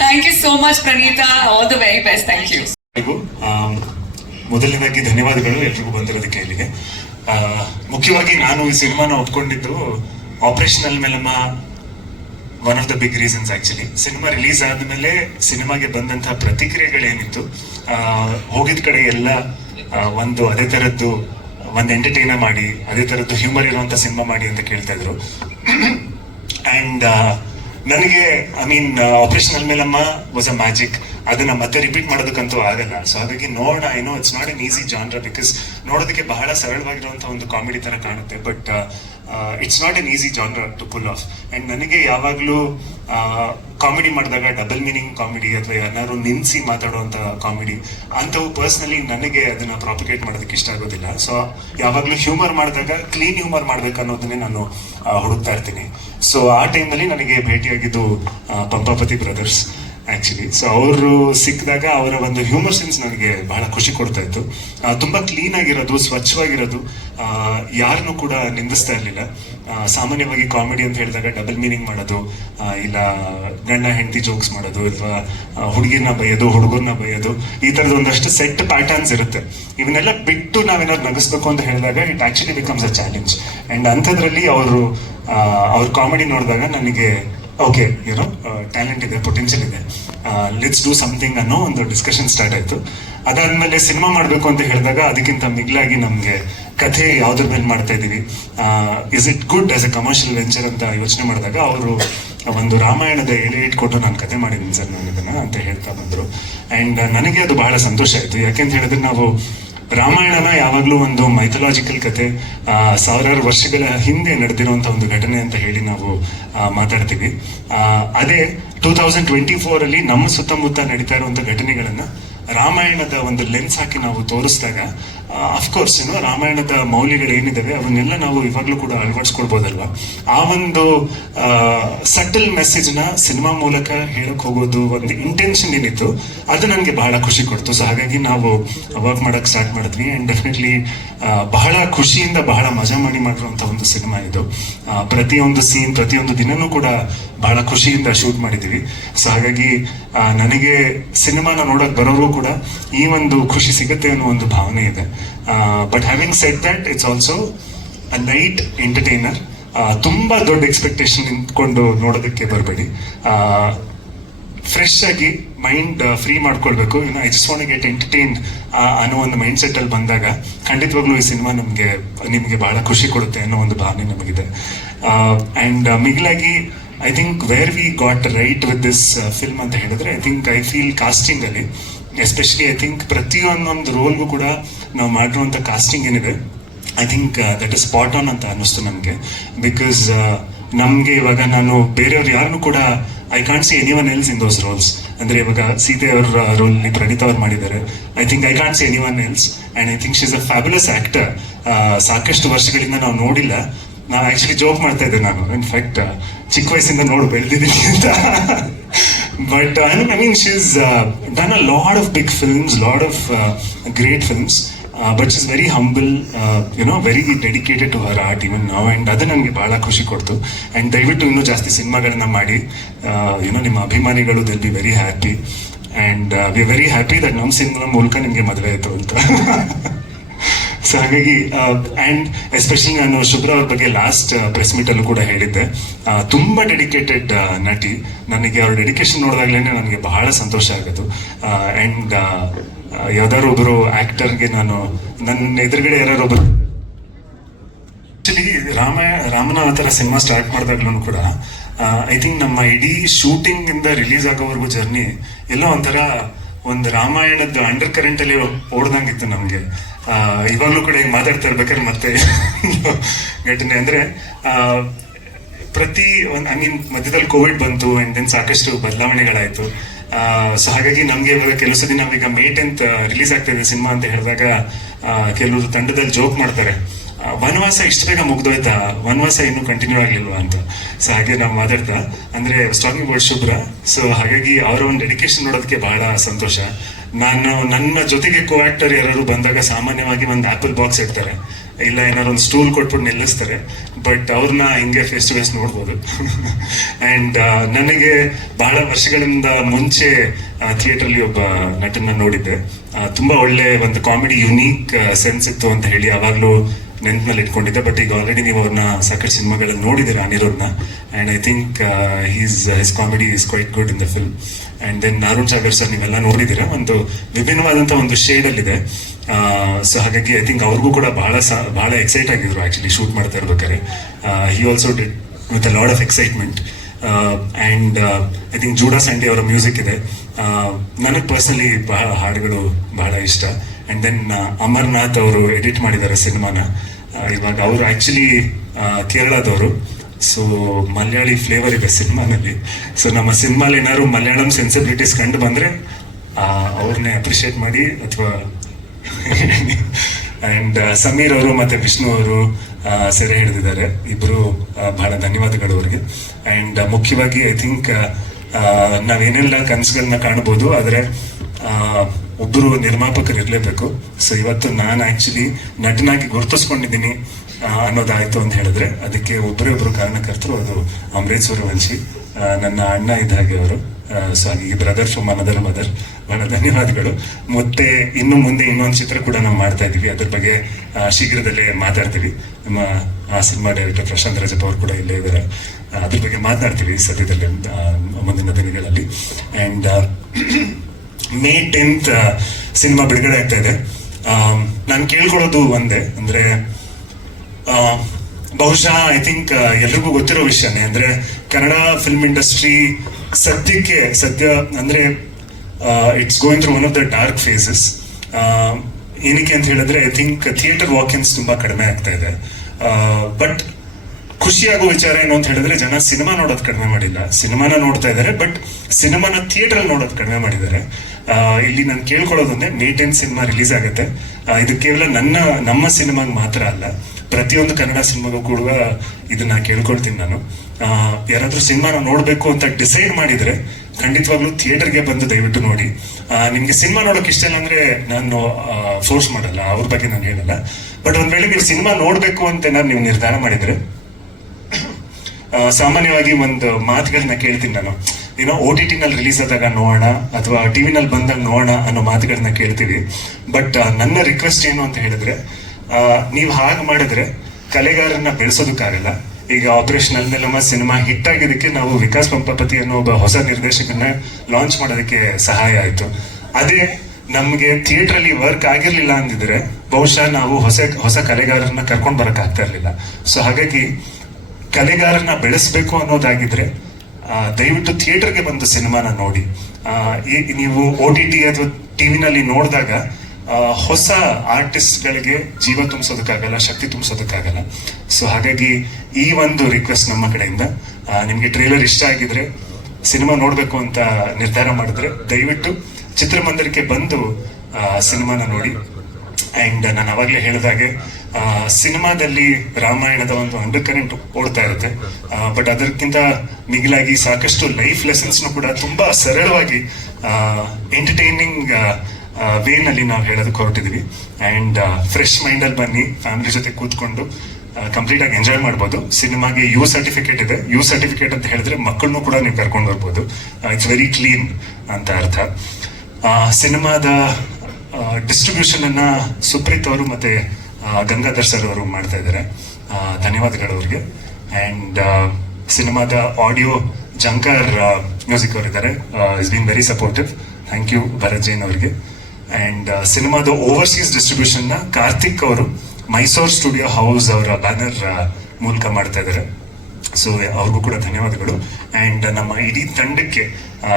Speaker 2: Thank you so much Pranitha. All the very best
Speaker 7: thank you ಮೊದಲನೇದಾಗಿ ಧನ್ಯವಾದಗಳು. ಎಲ್ರಿಗೂ ಬಂದಿರೋದಕ್ಕೆ ಇಲ್ಲಿಗೆ ಮುಖ್ಯವಾಗಿ ನಾನು ಈ ಸಿನಿಮಾನ ಒಪ್ಕೊಂಡಿದ್ದು operation Alamelamma one of the big reasons actually cinema release ಆದ್ಮೇಲೆ ಸಿನಿಮಾಗೆ ಬಂದಂತಹ ಪ್ರತಿಕ್ರಿಯೆಗಳೇನಿತ್ತು? ಹೋಗಿದ ಕಡೆ ಎಲ್ಲ ಒಂದು ಅದೇ ತರದ್ದು, ಒಂದು ಎಂಟರ್ಟೈನರ್ ಮಾಡಿ, ಅದೇ ತರದ್ದು ಹ್ಯೂಮರ್ ಇರುವಂತ ಸಿನಿಮಾ ಮಾಡಿ ಅಂತ ಕೇಳ್ತಾ ಇದ್ರು. ಅಂಡ್ ನನಗೆ I mean operation Alamelamma was a magic ಅದನ್ನ ಮತ್ತೆ ರಿಪೀಟ್ ಮಾಡೋದಕ್ಕಂತೂ ಆಗಲ್ಲ. ಸೊ ಹಾಗಾಗಿ ನೋಡೋಣ. ಏನೋ it's not an easy genre because ನೋಡೋದಕ್ಕೆ ಬಹಳ ಸರಳವಾಗಿರುವಂತಹ ಒಂದು ಕಾಮಿಡಿ ತರ ಕಾಣುತ್ತೆ. But it's not an easy genre to pull off and ನನಗೆ ಯಾವಾಗಲೂ ಕಾಮಿಡಿ ಮಾಡಿದಾಗ ಡಬಲ್ ಮೀನಿಂಗ್ ಕಾಮಿಡಿ ಅಥವಾ ಯಾರು ನಿನ್ಸಿ ಮಾತಾಡುವಂತ ಕಾಮಿಡಿ ಅಂಥವು ಪರ್ಸ್ನಲಿ ನನಗೆ ಅದನ್ನ ಪ್ರಾಪಿಕೇಟ್ ಮಾಡೋದಕ್ಕೆ ಇಷ್ಟ ಆಗೋದಿಲ್ಲ. ಸೊ ಯಾವಾಗಲೂ ಹ್ಯೂಮರ್ ಮಾಡಿದಾಗ ಕ್ಲೀನ್ ಹ್ಯೂಮರ್ ಮಾಡ್ಬೇಕು ಅನ್ನೋದನ್ನೇ ನಾನು ಹುಡುಕ್ತಾ ಇರ್ತೀನಿ. ಸೊ ಆ ಟೈಮಲ್ಲಿ ನನಗೆ ಭೇಟಿಯಾಗಿದ್ದು ಪಂಪಾಪತಿ ಬ್ರದರ್ಸ್ ಆಕ್ಚುಲಿ ಸೊ ಅವರು ಸಿಕ್ಕಿದಾಗ ಅವರ ಒಂದು ಹ್ಯೂಮರ್ ಸೆನ್ಸ್ ನನಗೆ ಬಹಳ ಖುಷಿ ಕೊಡ್ತಾ ಇತ್ತು. ತುಂಬ ತುಂಬಾ ಕ್ಲೀನ್ ಆಗಿರೋದು, ಸ್ವಚ್ಛವಾಗಿರೋದು ಯಾರನ್ನು ಕೂಡ ನಿಂದಿಸ್ತಾ ಇರಲಿಲ್ಲ. ಸಾಮಾನ್ಯವಾಗಿ ಕಾಮಿಡಿ ಅಂತ ಹೇಳಿದಾಗ ಡಬಲ್ ಮೀನಿಂಗ್ ಮಾಡೋದು ಇಲ್ಲ ಗಂಡ ಹೆಂಡತಿ ಜೋಕ್ಸ್ ಮಾಡೋದು ಅಥವಾ ಹುಡುಗಿನ ಬೈಯೋದು ಹುಡುಗರನ್ನ ಬೈಯೋದು, ಈ ಥರದ ಒಂದಷ್ಟು ಸೆಟ್ ಪ್ಯಾಟರ್ನ್ಸ್ ಇರುತ್ತೆ. ಇವನ್ನೆಲ್ಲ ಬಿಟ್ಟು ನಾವೇನಾದ್ರು ನಗಿಸ್ಬೇಕು ಅಂತ ಹೇಳಿದಾಗ it actually becomes a challenge and ಅಂಥದ್ರಲ್ಲಿ ಅವರು ಅವ್ರ ಕಾಮಿಡಿ ನೋಡಿದಾಗ ನನಗೆ ಓಕೆ ಏನೋ ಟ್ಯಾಲೆಂಟ್ ಇದೆ ಪೊಟೆನ್ಷಿಯಲ್ ಇದೆ. ಲೆಟ್ಸ್ ಡೂ ಸಮಥಿಂಗ್ ಅನ್ನೋ ಒಂದು ಡಿಸ್ಕಷನ್ ಸ್ಟಾರ್ಟ್ ಆಯಿತು. ಅದಾದಮೇಲೆ ಸಿನಿಮಾ ಮಾಡಬೇಕು ಅಂತ ಹೇಳಿದಾಗ ಅದಕ್ಕಿಂತ ಮಿಗಿಲಾಗಿ ನಮಗೆ ಕಥೆ ಯಾವ್ದ್ರ ಮೇಲೆ ಮಾಡ್ತಾ ಇದೀವಿ is it good as a commercial venture ಅಂತ ಯೋಚನೆ ಮಾಡಿದಾಗ ಅವರು ಒಂದು ರಾಮಾಯಣದ ಎಳೆ ಇಟ್ಕೊಟ್ಟು ನಾನು ಕತೆ ಮಾಡಿದ್ದೀನಿ ಸರ್, ನಾನು ಇದನ್ನ ಅಂತ ಹೇಳ್ತಾ ಬಂದರು. ಆ್ಯಂಡ್ ನನಗೆ ಅದು ಬಹಳ ಸಂತೋಷ ಆಯಿತು. ಯಾಕೆಂತ ಹೇಳಿದ್ರೆ ನಾವು ರಾಮಾಯಣನ ಯಾವಾಗಲೂ ಒಂದು ಮೈಥಲಾಜಿಕಲ್ ಕತೆ ಸಾವಿರಾರು ವರ್ಷಗಳ ಹಿಂದೆ ನಡೆದಿರುವಂತಹ ಒಂದು ಘಟನೆ ಅಂತ ಹೇಳಿ ನಾವು ಮಾತಾಡ್ತೀವಿ. ಅದೇ ಟೂ ತೌಸಂಡ್ ಟ್ವೆಂಟಿ ಫೋರ್ ಅಲ್ಲಿ ನಮ್ಮ ಸುತ್ತಮುತ್ತ ನಡೀತಾ ಇರುವಂಥ ಘಟನೆಗಳನ್ನ ರಾಮಾಯಣದ ಒಂದು ಲೆನ್ಸ್ ಹಾಕಿ ನಾವು ತೋರಿಸಿದಾಗ ಅಫ್ಕೋರ್ಸ್ ಏನು ರಾಮಾಯಣದ ಮೌಲ್ಯಗಳು ಏನಿದ್ದಾವೆ ಅವನ್ನೆಲ್ಲ ನಾವು ಇವಾಗಲೂ ಕೂಡ ಅಳವಡಿಸ್ಕೊಳ್ಬೋದಲ್ವಾ ಆ ಒಂದು ಸಟಲ್ ಮೆಸೇಜ್ನ ಸಿನಿಮಾ ಮೂಲಕ ಹೇಳಕ್ ಹೋಗೋದು ಒಂದು ಇಂಟೆನ್ಷನ್ ಏನಿತ್ತು, ಅದು ನನಗೆ ಬಹಳ ಖುಷಿ ಕೊಡ್ತು. ಸೊ ಹಾಗಾಗಿ ನಾವು ವರ್ಕ್ ಮಾಡಕ್ ಸ್ಟಾರ್ಟ್ ಮಾಡಿದ್ವಿ. ಅಂಡ್ ಡೆಫಿನೆಟ್ಲಿ ಬಹಳ ಖುಷಿಯಿಂದ ಬಹಳ ಮಜಾ ಮಾಡಿ ಮಾಡಿರುವಂತ ಒಂದು ಸಿನಿಮಾ ಇದು. ಪ್ರತಿಯೊಂದು ಸೀನ್, ಪ್ರತಿಯೊಂದು ದಿನನೂ ಕೂಡ ಬಹಳ ಖುಷಿಯಿಂದ ಶೂಟ್ ಮಾಡಿದೀವಿ ಸೊ ಹಾಗಾಗಿ ನನಗೆ ಸಿನಿಮಾನ ನೋಡಕ್ ಬರೋರು ಕೂಡ ಈ ಒಂದು ಖುಷಿ ಸಿಗುತ್ತೆ ಅನ್ನೋ ಒಂದು ಭಾವನೆ ಇದೆ. But having set that it's also a light entertainer ತುಂಬಾ ದೊಡ್ಡ ಎಕ್ಸ್ಪೆಕ್ಟೇಷನ್ ನಿಂತ್ಕೊಂಡು ನೋಡೋದಕ್ಕೆ ಬರಬೇಡಿ. ಫ್ರೆಶ್ ಆಗಿ ಮೈಂಡ್ ಫ್ರೀ ಮಾಡ್ಕೊಳ್ಬೇಕು. ಇನ್ನು I just want get entertain ಅನ್ನೋ ಒಂದು ಮೈಂಡ್ ಸೆಟ್ ಅಲ್ಲಿ ಬಂದಾಗ ಖಂಡಿತವಾಗ್ಲೂ ಈ ಸಿನಿಮಾ ನಮಗೆ, ನಿಮಗೆ ಬಹಳ ಖುಷಿ ಕೊಡುತ್ತೆ ಅನ್ನೋ ಒಂದು ಭಾವನೆ ನಮಗಿದೆ. ಅಂಡ್ ಮಿಗಿಲಾಗಿ I think where we got right with this film ಅಂತ ಹೇಳಿದ್ರೆ I think I feel casting ಅಲ್ಲಿ ಎಸ್ಪೆಷಲಿ ಐ ಥಿಂಕ್ ಪ್ರತಿಯೊಂದೊಂದು ರೋಲ್ಗೂ ಕೂಡ ನಾವು ಮಾಡಿರುವಂಥ ಕಾಸ್ಟಿಂಗ್ ಏನಿದೆ I think that is spot on ಅಂತ ಅನ್ನಿಸ್ತು ನನಗೆ ಬಿಕಾಸ್ ನಮಗೆ ಇವಾಗ ನಾನು ಬೇರೆಯವ್ರು ಯಾರನ್ನು ಕೂಡ I can't see anyone else in those roles ಅಂದ್ರೆ ಇವಾಗ ಸೀತೆ ಅವರ ರೋಲ್ ಪ್ರಣೀತ್ ಅವ್ರು ಮಾಡಿದ್ದಾರೆ. I think I can't see anyone else and I think she is a fabulous actor ಸಾಕಷ್ಟು ವರ್ಷಗಳಿಂದ ನಾವು ನೋಡಿಲ್ಲ. ನಾನು ಆಕ್ಚುಲಿ ಜೋಕ್ ಮಾಡ್ತಾ ಇದ್ದೆ ನಾನು. ಇನ್ಫ್ಯಾಕ್ಟ್ ಚಿಕ್ಕ ವಯಸ್ಸಿಂದ ನೋಡು, ಬೆಳೆದಿದ್ದೀನಿ ಅಂತ. But I mean she is done a lot of big films lot of great films but is very humble you know very dedicated to her art even ನಾವು ಅಂಡ್ ಅದು ನನಗೆ ಬಹಳ ಖುಷಿ ಕೊಡ್ತು. ಅಂಡ್ ದಯವಿಟ್ಟು ಇನ್ನೂ ಜಾಸ್ತಿ ಸಿನಿಮಾಗಳನ್ನ ಮಾಡಿ. ಯುನೋ ನಿಮ್ಮ ಅಭಿಮಾನಿಗಳು they'll be very happy and we very happy that ನಮ್ಮ ಸಿನಿಮಾ ಮೂಲಕ ನಿಮಗೆ ಮದುವೆ ಆಯಿತು ಅಂತ. ಸೊ ಹಾಗಾಗಿ ಅಂಡ್ ಎಸ್ಪೆಷಲಿ ನಾನು ಶುಭ್ರ ಅವ್ರ ಬಗ್ಗೆ ಲಾಸ್ಟ್ ಪ್ರೆಸ್ ಮೀಟ್ ಅಲ್ಲೂ ಕೂಡ ಹೇಳಿದ್ದೆ. ತುಂಬಾ ಡೆಡಿಕೇಟೆಡ್ ನಟಿ. ನನಗೆ ಅವ್ರ ಡೆಡಿಕೇಶನ್ ನೋಡಿದಾಗ್ಲೇನೆ ನನಗೆ ಬಹಳ ಸಂತೋಷ ಆಗೋದು. ಅಂಡ್ ಯಾವ್ದಾದ್ರು ಒಬ್ಬರು ಆಕ್ಟರ್ಗೆ ನಾನು, ನನ್ನ ಎದುರುಗಡೆ ಯಾರು ಒಬ್ಬರು ಆಕ್ಚುಲಿ ರಾಮ ರಾಮನ ಅವತಾರ ಸಿನಿಮಾ ಸ್ಟಾರ್ಟ್ ಮಾಡಿದಾಗ್ಲೂ ಕೂಡ ಐ ಥಿಂಕ್ ನಮ್ಮ ಇಡೀ ಶೂಟಿಂಗ್ ಇಂದ ರಿಲೀಸ್ ಆಗೋವರೆಗೂ ಜರ್ನಿ ಎಲ್ಲೋ ಒಂಥರ ಒಂದು ರಾಮಾಯಣದ ಅಂಡರ್ ಕರೆಂಟ್ ಅಲ್ಲಿ ಓಡ್ದಂಗಿತ್ತು ನಮ್ಗೆ. ಇವಾಗ್ಲೂ ಕೂಡ ಈಗ ಮಾತಾಡ್ತಾ ಇರ್ಬೇಕಾದ್ರೆ ಮತ್ತೆ ಘಟನೆ. ಅಂದ್ರೆ ಪ್ರತಿ ಒಂದು ಐ ಮೀನ್ ಮಧ್ಯದಲ್ಲಿ ಕೋವಿಡ್ ಬಂತು ಅಂಡ್ ದೆನ್ ಸಾಕಷ್ಟು ಬದಲಾವಣೆಗಳಾಯ್ತು. ಸೊ ಹಾಗಾಗಿ ನಮ್ಗೆ ಇವಾಗ ಕೆಲವು ಸತಿ ನಾವೀಗ ಮೇ ಟೆಂತ್ ರಿಲೀಸ್ ಆಗ್ತಾ ಇದೆ ಸಿನಿಮಾ ಅಂತ ಹೇಳಿದಾಗ ಕೆಲವರು ತಂಡದಲ್ಲಿ ಜೋಕ್ ಮಾಡ್ತಾರೆ. ವನವಾಸ ಇಷ್ಟು ಬೇಗ ಮುಗ್ದೋಯ್ತಾ? ವನವಾಸ ಇನ್ನೂ ಕಂಟಿನ್ಯೂ ಆಗ್ಲಿಲ್ವಾ ಅಂತ. ಸೊ ಹಾಗೆ ನಾವು ಮಾತಾಡ್ತಾ, ಅಂದ್ರೆ ಸ್ಟಾಕಿಂಗ್ ಬೋರ್ಡ್ ಶುಭ್ರ. ಸೊ ಹಾಗಾಗಿ ಅವರ ಒಂದು ಡೆಡಿಕೇಶನ್ ನೋಡೋದಕ್ಕೆ ಬಹಳ ಸಂತೋಷ. ನಾನು ನನ್ನ ಜೊತೆಗೆ ಕೋ ಆಕ್ಟರ್ ಯಾರು ಬಂದಾಗ ಸಾಮಾನ್ಯವಾಗಿ ಒಂದು ಆಪಲ್ ಬಾಕ್ಸ್ ಇಡ್ತಾರೆ. ಇಲ್ಲ, ಏನಾದ್ರು ಒಂದು ಸ್ಟೂಲ್ ಕೊಟ್ಬಿಟ್ಟು ನಿಲ್ಲಿಸ್ತಾರೆ. ಬಟ್ ಅವ್ರನ್ನ ಹಿಂಗೆ ಫೇಸ್ ಟು ಫೇಸ್ ನೋಡ್ಬೋದು. ಅಂಡ್ ನನಗೆ ಬಹಳ ವರ್ಷಗಳಿಂದ ಮುಂಚೆ ಥಿಯೇಟರ್ ಅಲ್ಲಿ ಒಬ್ಬ ನಟನ ನೋಡಿದ್ದೆ. ತುಂಬಾ ಒಳ್ಳೆ ಒಂದು ಕಾಮಿಡಿ ಯುನೀಕ್ ಸೆನ್ಸ್ ಇತ್ತು ಅಂತ ಹೇಳಿ. ಅವಾಗ್ಲೂ ನೆನ್ಪಿನಲ್ಲಿ ಇಟ್ಕೊಂಡಿದ್ದೆ. ಬಟ್ ಈಗ ಆಲ್ರೆಡಿ ನೀವು ಅವ್ರನ್ನ ಸಾಕಷ್ಟು ಸಿನಿಮಾಗಳಲ್ಲಿ ನೋಡಿದ್ದೀರ ಅನಿರೋದ್ನ and I think he's his comedy is quite good in the film and then Arun Sagar sir ನೀವೆಲ್ಲ ನೋಡಿದ್ದೀರ? ಒಂದು ವಿಭಿನ್ನವಾದಂಥ ಒಂದು ಶೇಡಲ್ಲಿದೆ ಸೊ ಹಾಗಾಗಿ ಐ ಥಿಂಕ್ ಅವ್ರಿಗೂ ಕೂಡ ಭಾಳ ಸಹ ಭಾಳ ಎಕ್ಸೈಟ್ ಆಗಿದ್ರು ಆ್ಯಕ್ಚುಲಿ ಶೂಟ್ ಮಾಡ್ತಾ ಇರ್ಬೇಕಾದ್ರೆ. He also did with a lot of excitement and I think Judah Sandhy ಅವರ ಮ್ಯೂಸಿಕ್ ಇದೆ. ನನಗೆ ಪರ್ಸ್ನಲಿ ಬಹಳ ಹಾಡುಗಳು ಬಹಳ ಇಷ್ಟ. ಆ್ಯಂಡ್ ದೆನ್ ಅಮರ್ನಾಥ್ ಅವರು ಎಡಿಟ್ ಮಾಡಿದ್ದಾರೆ ಸಿನಿಮಾನ. ಇವಾಗ ಅವರು ಆಕ್ಚುಲಿ ಕೇರಳದವರು. ಸೊ ಮಲಯಾಳಿ ಫ್ಲೇವರ್ ಇದೆ ಸಿನಿಮಾನಲ್ಲಿ ಸೊ ನಮ್ಮ ಸಿನಿಮಾಲಿ ಏನಾದ್ರು ಮಲಯಾಳಂ ಸೆನ್ಸಿಬಿಲಿಟೀಸ್ ಕಂಡು ಬಂದ್ರೆ ಅವ್ರನ್ನೇ ಅಪ್ರಿಷಿಯೇಟ್ ಮಾಡಿ ಅಥವಾ ಅಂಡ್ ಸಮೀರ್ ಅವರು ಮತ್ತೆ ವಿಷ್ಣು ಅವರು ಸೆರೆ ಹಿಡಿದಿದ್ದಾರೆ. ಇಬ್ರು ಆ, ಬಹಳ ಧನ್ಯವಾದಗಳು ಅವರಿಗೆ. ಅಂಡ್ ಮುಖ್ಯವಾಗಿ ಐ ಥಿಂಕ್ ನಾವೇನೆಲ್ಲ ಕನಸುಗಳನ್ನ ಕಾಣಬಹುದು ಆದ್ರೆ ಒಬ್ಬರು ನಿರ್ಮಾಪಕರು ಇರಲೇಬೇಕು. ಸೊ ಇವತ್ತು ನಾನು ಆಕ್ಚುಲಿ ನಟನಾಗಿ ಗುರುತಿಸ್ಕೊಂಡಿದ್ದೀನಿ ಅನ್ನೋದಾಯ್ತು ಅಂತ ಹೇಳಿದ್ರೆ, ಅದಕ್ಕೆ ಒಬ್ಬರೇ ಒಬ್ರು ಕಾರಣಕರ್ತರು ಅದು ಅಮೃತ್ ಸೂರ್ಯವಂಶಿ ನನ್ನ ಅಣ್ಣ ಇದ್ದ ಹಾಗೆ ಅವರು. ಸೊ ಈ ಬ್ರದರ್ ಫ್ರಮ್ ಅನದರ್ ಮದರ್ ಬಹಳ ಧನ್ಯವಾದಗಳು. ಮತ್ತೆ ಇನ್ನು ಮುಂದೆ ಇನ್ನೊಂದು ಚಿತ್ರ ಕೂಡ ನಾವು ಮಾಡ್ತಾ ಇದ್ದೀವಿ. ಅದ್ರ ಬಗ್ಗೆ ಶೀಘ್ರದಲ್ಲೇ ಮಾತಾಡ್ತೀವಿ. ನಮ್ಮ, ಆ, ಸಿನಿಮಾ ಡೈರೆಕ್ಟರ್ ಪ್ರಶಾಂತ್ ರಾಜಪ್ಪ ಅವರು ಕೂಡ ಇಲ್ಲೇ ಇದ್ದಾರೆ. ಅದ್ರ ಬಗ್ಗೆ ಮಾತನಾಡ್ತೀವಿ ಸದ್ಯದಲ್ಲಿ ಮುಂದಿನ ದಿನಗಳಲ್ಲಿ. ಅಂಡ್ ಮೇ ಟೆಂತ್ ಸಿನಿಮಾ ಬಿಡುಗಡೆ ಆಗ್ತಾ ಇದೆ. ನಾನು ಕೇಳ್ಕೊಳ್ಳೋದು ಒಂದೇ, ಅಂದ್ರೆ ಬಹುಶಃ ಐ ಥಿಂಕ್ ಎಲ್ರಿಗೂ ಗೊತ್ತಿರೋ ವಿಷಯನೇ, ಅಂದ್ರೆ ಕನ್ನಡ ಫಿಲ್ಮ್ ಇಂಡಸ್ಟ್ರಿ ಸದ್ಯಕ್ಕೆ, ಸದ್ಯ, ಅಂದ್ರೆ it's going through one of the dark phases ಏನಕ್ಕೆ ಅಂತ ಹೇಳಿದ್ರೆ ಐ ಥಿಂಕ್ ಥಿಯೇಟರ್ ವಾಕಿನ್ಸ್ ತುಂಬಾ ಕಡಿಮೆ ಆಗ್ತಾ ಇದೆ. ಬಟ್ ಖುಷಿಯಾಗೋ ವಿಚಾರ ಏನು ಅಂತ ಹೇಳಿದ್ರೆ, ಜನ ಸಿನಿಮಾ ನೋಡೋದು ಕಡಿಮೆ ಮಾಡಿಲ್ಲ. ಸಿನಿಮಾನ ನೋಡ್ತಾ ಇದ್ದಾರೆ, ಬಟ್ ಸಿನಿಮಾನ ಥಿಯೇಟರ್ ನೋಡೋದು ಕಡಿಮೆ ಮಾಡಿದ್ದಾರೆ. ಇಲ್ಲಿ ನಾನು ಕೇಳ್ಕೊಳ್ಳೋದೊಂದೇ ಮೇ ಟೆನ್ ಸಿನಿಮಾ ರಿಲೀಸ್ ಆಗುತ್ತೆ. ಇದು ಕೇವಲ ನನ್ನ, ನಮ್ಮ ಸಿನಿಮಾಗ್ ಮಾತ್ರ ಅಲ್ಲ, ಪ್ರತಿಯೊಂದು ಕನ್ನಡ ಸಿನಿಮಾಗೂ ಕೂಡ ಇದನ್ನ ಕೇಳ್ಕೊಳ್ತೀನಿ ನಾನು. ಯಾರಾದರೂ ಸಿನಿಮಾನ ನೋಡ್ಬೇಕು ಅಂತ ಡಿಸೈಡ್ ಮಾಡಿದ್ರೆ, ಖಂಡಿತವಾಗ್ಲೂ ಥಿಯೇಟರ್ಗೆ ಬಂದು ದಯವಿಟ್ಟು ನೋಡಿ. ನಿಮ್ಗೆ ಸಿನಿಮಾ ನೋಡೋಕೆ ಇಷ್ಟ ಇಲ್ಲ ಅಂದ್ರೆ ನಾನು ಫೋರ್ಸ್ ಮಾಡಲ್ಲ, ಅವ್ರ ಬಗ್ಗೆ ನಾನು ಹೇಳಲ್ಲ. ಬಟ್ ಒಂದ್ ವೇಳೆ ನೀವು ಸಿನಿಮಾ ನೋಡ್ಬೇಕು ಅಂತ ಏನಾದ್ರು ನೀವು ನಿರ್ಧಾರ ಮಾಡಿದ್ರೆ ಸಾಮಾನ್ಯವಾಗಿ ಒಂದು ಮಾತುಗಳನ್ನ ಕೇಳ್ತೀನಿ ನಾನು. ಏನೋ ಓ ಟಿ ಟಿನಲ್ಲಿ ರಿಲೀಸ್ ಆದಾಗ ನೋಡೋಣ, ಅಥವಾ ಟಿವಿನಲ್ಲಿ ಬಂದಾಗ ನೋಡೋಣ ಅನ್ನೋ ಮಾತುಗಳನ್ನ ಕೇಳ್ತೀವಿ. ಬಟ್ ನನ್ನ ರಿಕ್ವೆಸ್ಟ್ ಏನು ಅಂತ ಹೇಳಿದ್ರೆ ನೀವು ಹಾಗೆ ಮಾಡಿದ್ರೆ ಕಲೆಗಾರರನ್ನ ಬೆಳೆಸೋದಕ್ಕಾಗಲ್ಲ ಈಗ ಆಪರೇಷನ್ ಅಲ್ಮೆಲಮ್ಮ ಸಿನಿಮಾ ಹಿಟ್ ಆಗಿದ್ದಕ್ಕೆ ನಾವು ವಿಕಾಸ್ ಪಂಪಪತಿ ಅನ್ನೋ ಒಬ್ಬ ಹೊಸ ನಿರ್ದೇಶಕನ ಲಾಂಚ್ ಮಾಡೋದಕ್ಕೆ ಸಹಾಯ ಆಯ್ತು. ಅದೇ ನಮಗೆ ಥಿಯೇಟರ್ ಅಲ್ಲಿ ವರ್ಕ್ ಆಗಿರ್ಲಿಲ್ಲ ಅಂದಿದ್ರೆ ಬಹುಶಃ ನಾವು ಹೊಸ ಹೊಸ ಕಲೆಗಾರರನ್ನ ಕರ್ಕೊಂಡು ಬರಕ್ ಆಗ್ತಾ ಇರ್ಲಿಲ್ಲ. ಸೊ ಹಾಗಾಗಿ ಕಲೆಗಾರನ ಬೆಳೆಸಬೇಕು ಅನ್ನೋದಾಗಿದ್ರೆ ದಯವಿಟ್ಟು ಥಿಯೇಟರ್ಗೆ ಬಂದು ಸಿನಿಮಾನ ನೋಡಿ. ನೀವು ಓ ಟಿ ಟಿ ಅಥವಾ ಟಿವಿನಲ್ಲಿ ನೋಡಿದಾಗ ಹೊಸ ಆರ್ಟಿಸ್ಟ್ಗಳಿಗೆ ಜೀವ ತುಂಬಿಸೋದಕ್ಕಾಗಲ್ಲ, ಶಕ್ತಿ ತುಂಬಿಸೋದಕ್ಕಾಗಲ್ಲ. ಸೊ ಹಾಗಾಗಿ ಈ ಒಂದು ರಿಕ್ವೆಸ್ಟ್ ನಮ್ಮ ಕಡೆಯಿಂದ ನಿಮ್ಗೆ ಟ್ರೇಲರ್ ಇಷ್ಟ ಆಗಿದ್ರೆ, ಸಿನಿಮಾ ನೋಡಬೇಕು ಅಂತ ನಿರ್ಧಾರ ಮಾಡಿದ್ರೆ, ದಯವಿಟ್ಟು ಚಿತ್ರಮಂದಿರಕ್ಕೆ ಬಂದು ಸಿನಿಮಾನ ನೋಡಿ. ಅಂಡ್ ನಾನು ಅವಾಗಲೇ ಹೇಳಿದಾಗೆ ಸಿನಿಮಾದಲ್ಲಿ ರಾಮಾಯಣದ ಒಂದು ಅಂಡರ್ ಕರೆಂಟ್ ಓಡ್ತಾ ಇರುತ್ತೆ. ಬಟ್ ಅದಕ್ಕಿಂತ ಮಿಗಿಲಾಗಿ ಸಾಕಷ್ಟು ಲೈಫ್ ಲೆಸನ್ಸ್ ಕೂಡ ತುಂಬಾ ಸರಳವಾಗಿ ಎಂಟರ್ಟೈನಿಂಗ್ ವೇನಲ್ಲಿ ನಾವು ಹೇಳೋದಕ್ಕೆ ಹೊರಟಿದ್ವಿ. ಅಂಡ್ ಫ್ರೆಶ್ ಮೈಂಡ್ ಅಲ್ಲಿ ಬನ್ನಿ ಫ್ಯಾಮಿಲಿ ಜೊತೆ ಕೂತ್ಕೊಂಡು ಕಂಪ್ಲೀಟ್ ಆಗಿ ಎಂಜಾಯ್ ಮಾಡ್ಬೋದು. ಸಿನಿಮಾಗೆ ಯು ಸರ್ಟಿಫಿಕೇಟ್ ಇದೆ. ಯು ಸರ್ಟಿಫಿಕೇಟ್ ಅಂತ ಹೇಳಿದ್ರೆ ಮಕ್ಕಳನ್ನು ಕೂಡ ನೀವು ಕರ್ಕೊಂಡು ಬರ್ಬೋದು. ಇಟ್ಸ್ ವೆರಿ ಕ್ಲೀನ್ ಅಂತ ಅರ್ಥ. ಸಿನಿಮಾದ ಡಿಸ್ಟ್ರಿಬ್ಯೂಷನ್ ಅನ್ನ ಸುಪ್ರೀತ್ ಅವರು ಮತ್ತೆ ಗಂಗಾಧರ್ ಸರ್ ಅವರು ಮಾಡ್ತಾ ಇದ್ದಾರೆ. ಧನ್ಯವಾದಗಳು ಅವ್ರಿಗೆ. ಅಂಡ್ ಸಿನಿಮಾದ ಆಡಿಯೋ ಜಂಕರ್ ಮ್ಯೂಸಿಕ್ ಅವರಿದ್ದಾರೆ is been very supportive thank you Bharat Jain ಅವರಿಗೆ. ಅಂಡ್ ಸಿನಿಮಾದ ಓವರ್ಸೀಸ್ ಡಿಸ್ಟ್ರಿಬ್ಯೂಷನ್ನ ಕಾರ್ತಿಕ್ ಅವರು, ಮೈಸೂರು ಸ್ಟುಡಿಯೋ ಹೌಸ್ ಅವರ ಬ್ಯಾನರ್ ಮೂಲಕ ಮಾಡ್ತಾ ಇದ್ದಾರೆ. ಸೊ ಅವ್ರಿಗೂ ಕೂಡ ಧನ್ಯವಾದಗಳು. ಆ್ಯಂಡ್ ನಮ್ಮ ಇಡೀ ತಂಡಕ್ಕೆ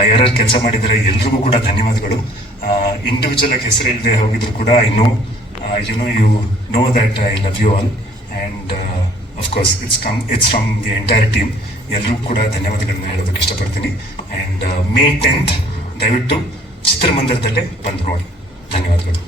Speaker 7: ಯಾರ್ಯಾರು ಕೆಲಸ ಮಾಡಿದ್ದಾರೆ, ಎಲ್ರಿಗೂ ಕೂಡ ಧನ್ಯವಾದಗಳು. ಇಂಡಿವಿಜುವಲ್ ಆಗಿ ಹೆಸರು ಇಲ್ಲದೆ ಹೋಗಿದ್ರು ಕೂಡ I know you know you know that I love you all and of course it's come it's from the entire team ಎಲ್ರಿಗೂ ಕೂಡ ಧನ್ಯವಾದಗಳನ್ನ ಹೇಳೋದಕ್ಕೆ ಇಷ್ಟಪಡ್ತೀನಿ. ಆ್ಯಂಡ್ ಮೇ ಟೆಂತ್ ದಯವಿಟ್ಟು ಚಿತ್ರಮಂದಿರದಲ್ಲೇ ಬಂದು ನೋಡಿ. ಧನ್ಯವಾದಗಳು.